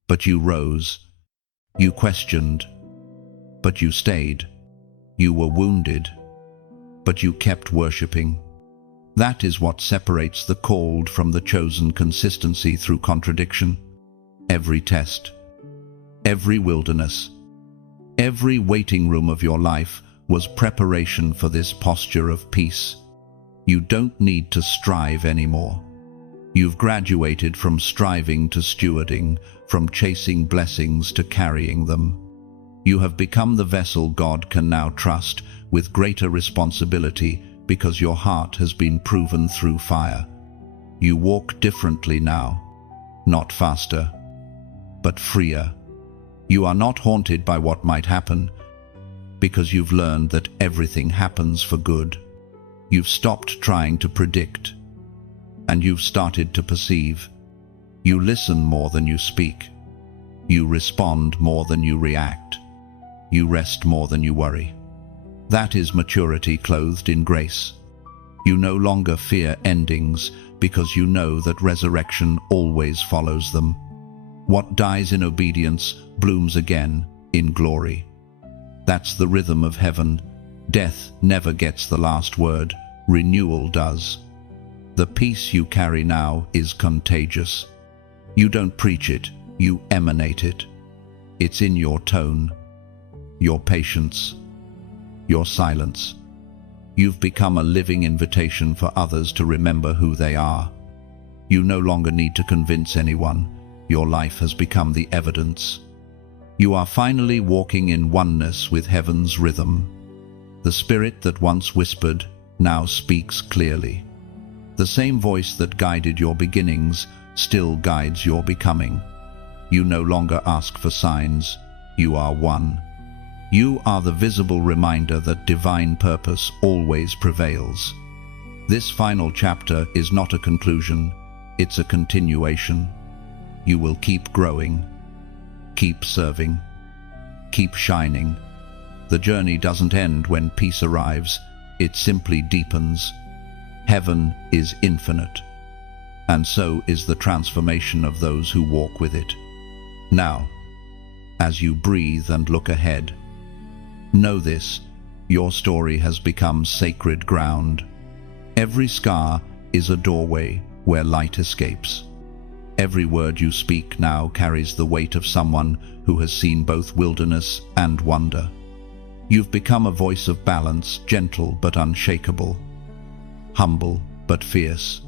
but you rose. You questioned, but you stayed. You were wounded, but you kept worshipping. That is what separates the called from the chosen: consistency through contradiction. Every test, every wilderness, every waiting room of your life was preparation for this posture of peace. You don't need to strive anymore. You've graduated from striving to stewarding, from chasing blessings to carrying them. You have become the vessel God can now trust with greater responsibility because your heart has been proven through fire. You walk differently now, not faster, but freer. You are not haunted by what might happen because you've learned that everything happens for good. You've stopped trying to predict, and you've started to perceive. You listen more than you speak. You respond more than you react. You rest more than you worry. That is maturity clothed in grace. You no longer fear endings because you know that resurrection always follows them. What dies in obedience blooms again in glory. That's the rhythm of heaven. Death never gets the last word, renewal does. The peace you carry now is contagious. You don't preach it, you emanate it. It's in your tone, your patience, your silence. You've become a living invitation for others to remember who they are. You no longer need to convince anyone. Your life has become the evidence. You are finally walking in oneness with heaven's rhythm. The spirit that once whispered now speaks clearly. The same voice that guided your beginnings still guides your becoming. You no longer ask for signs. You are one. You are the visible reminder that divine purpose always prevails. This final chapter is not a conclusion, it's a continuation. You will keep growing, keep serving, keep shining. The journey doesn't end when peace arrives, it simply deepens. Heaven is infinite, and so is the transformation of those who walk with it. Now, as you breathe and look ahead, know this: your story has become sacred ground. Every scar is a doorway where light escapes. Every word you speak now carries the weight of someone who has seen both wilderness and wonder. You've become a voice of balance, gentle but unshakable, humble but fierce.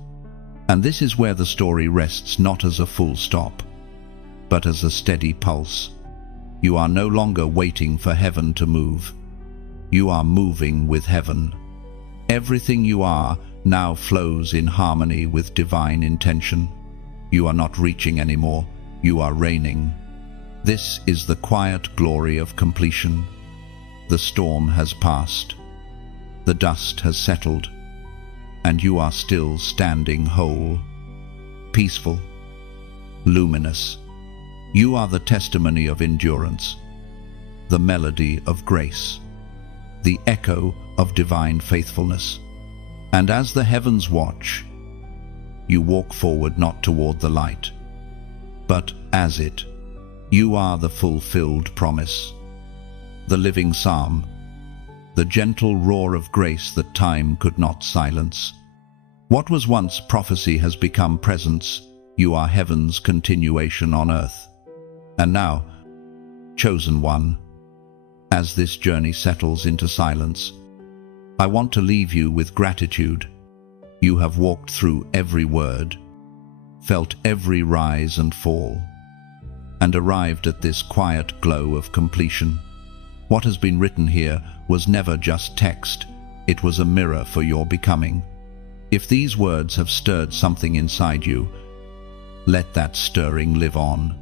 And this is where the story rests, not as a full stop, but as a steady pulse. You are no longer waiting for heaven to move. You are moving with heaven. Everything you are now flows in harmony with divine intention. You are not reaching anymore, you are reigning. This is the quiet glory of completion. The storm has passed. The dust has settled. And you are still standing whole, peaceful, luminous. You are the testimony of endurance, the melody of grace, the echo of divine faithfulness. And as the heavens watch, you walk forward not toward the light, but as it. You are the fulfilled promise, the living psalm, the gentle roar of grace that time could not silence. What was once prophecy has become presence. You are heaven's continuation on earth. And now, chosen one, as this journey settles into silence, I want to leave you with gratitude. You have walked through every word, felt every rise and fall, and arrived at this quiet glow of completion. What has been written here was never just text, it was a mirror for your becoming. If these words have stirred something inside you, let that stirring live on.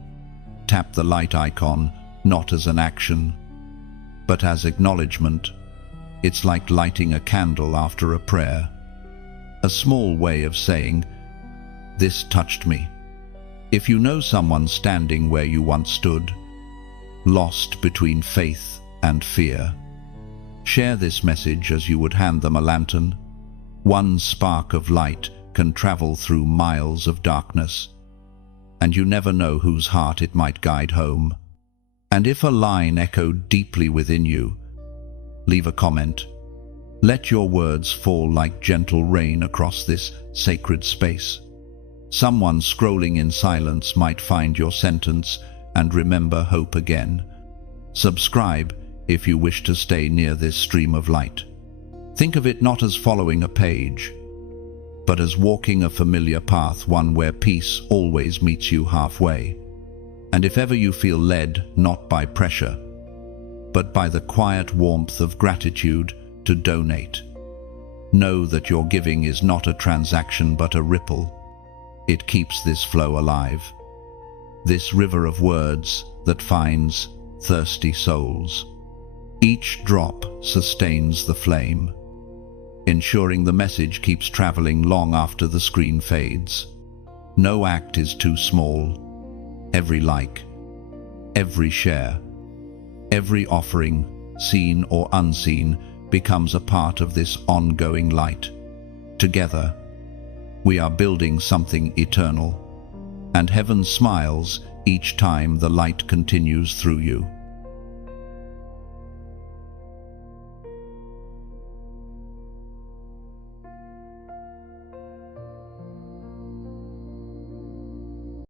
Tap the light icon, not as an action, but as acknowledgement. It's like lighting a candle after a prayer. A small way of saying, "This touched me." If you know someone standing where you once stood, lost between faith and fear, share this message as you would hand them a lantern. One spark of light can travel through miles of darkness, and you never know whose heart it might guide home. And if a line echoed deeply within you, leave a comment. Let your words fall like gentle rain across this sacred space. Someone scrolling in silence might find your sentence and remember hope again. Subscribe if you wish to stay near this stream of light. Think of it not as following a page, but as walking a familiar path, one where peace always meets you halfway. And if ever you feel led, not by pressure, but by the quiet warmth of gratitude, to donate, know that your giving is not a transaction but a ripple. It keeps this flow alive, this river of words that finds thirsty souls. Each drop sustains the flame, ensuring the message keeps traveling long after the screen fades. No act is too small. Every like, every share, every offering, seen or unseen, becomes a part of this ongoing light. Together, we are building something eternal, and heaven smiles each time the light continues through you.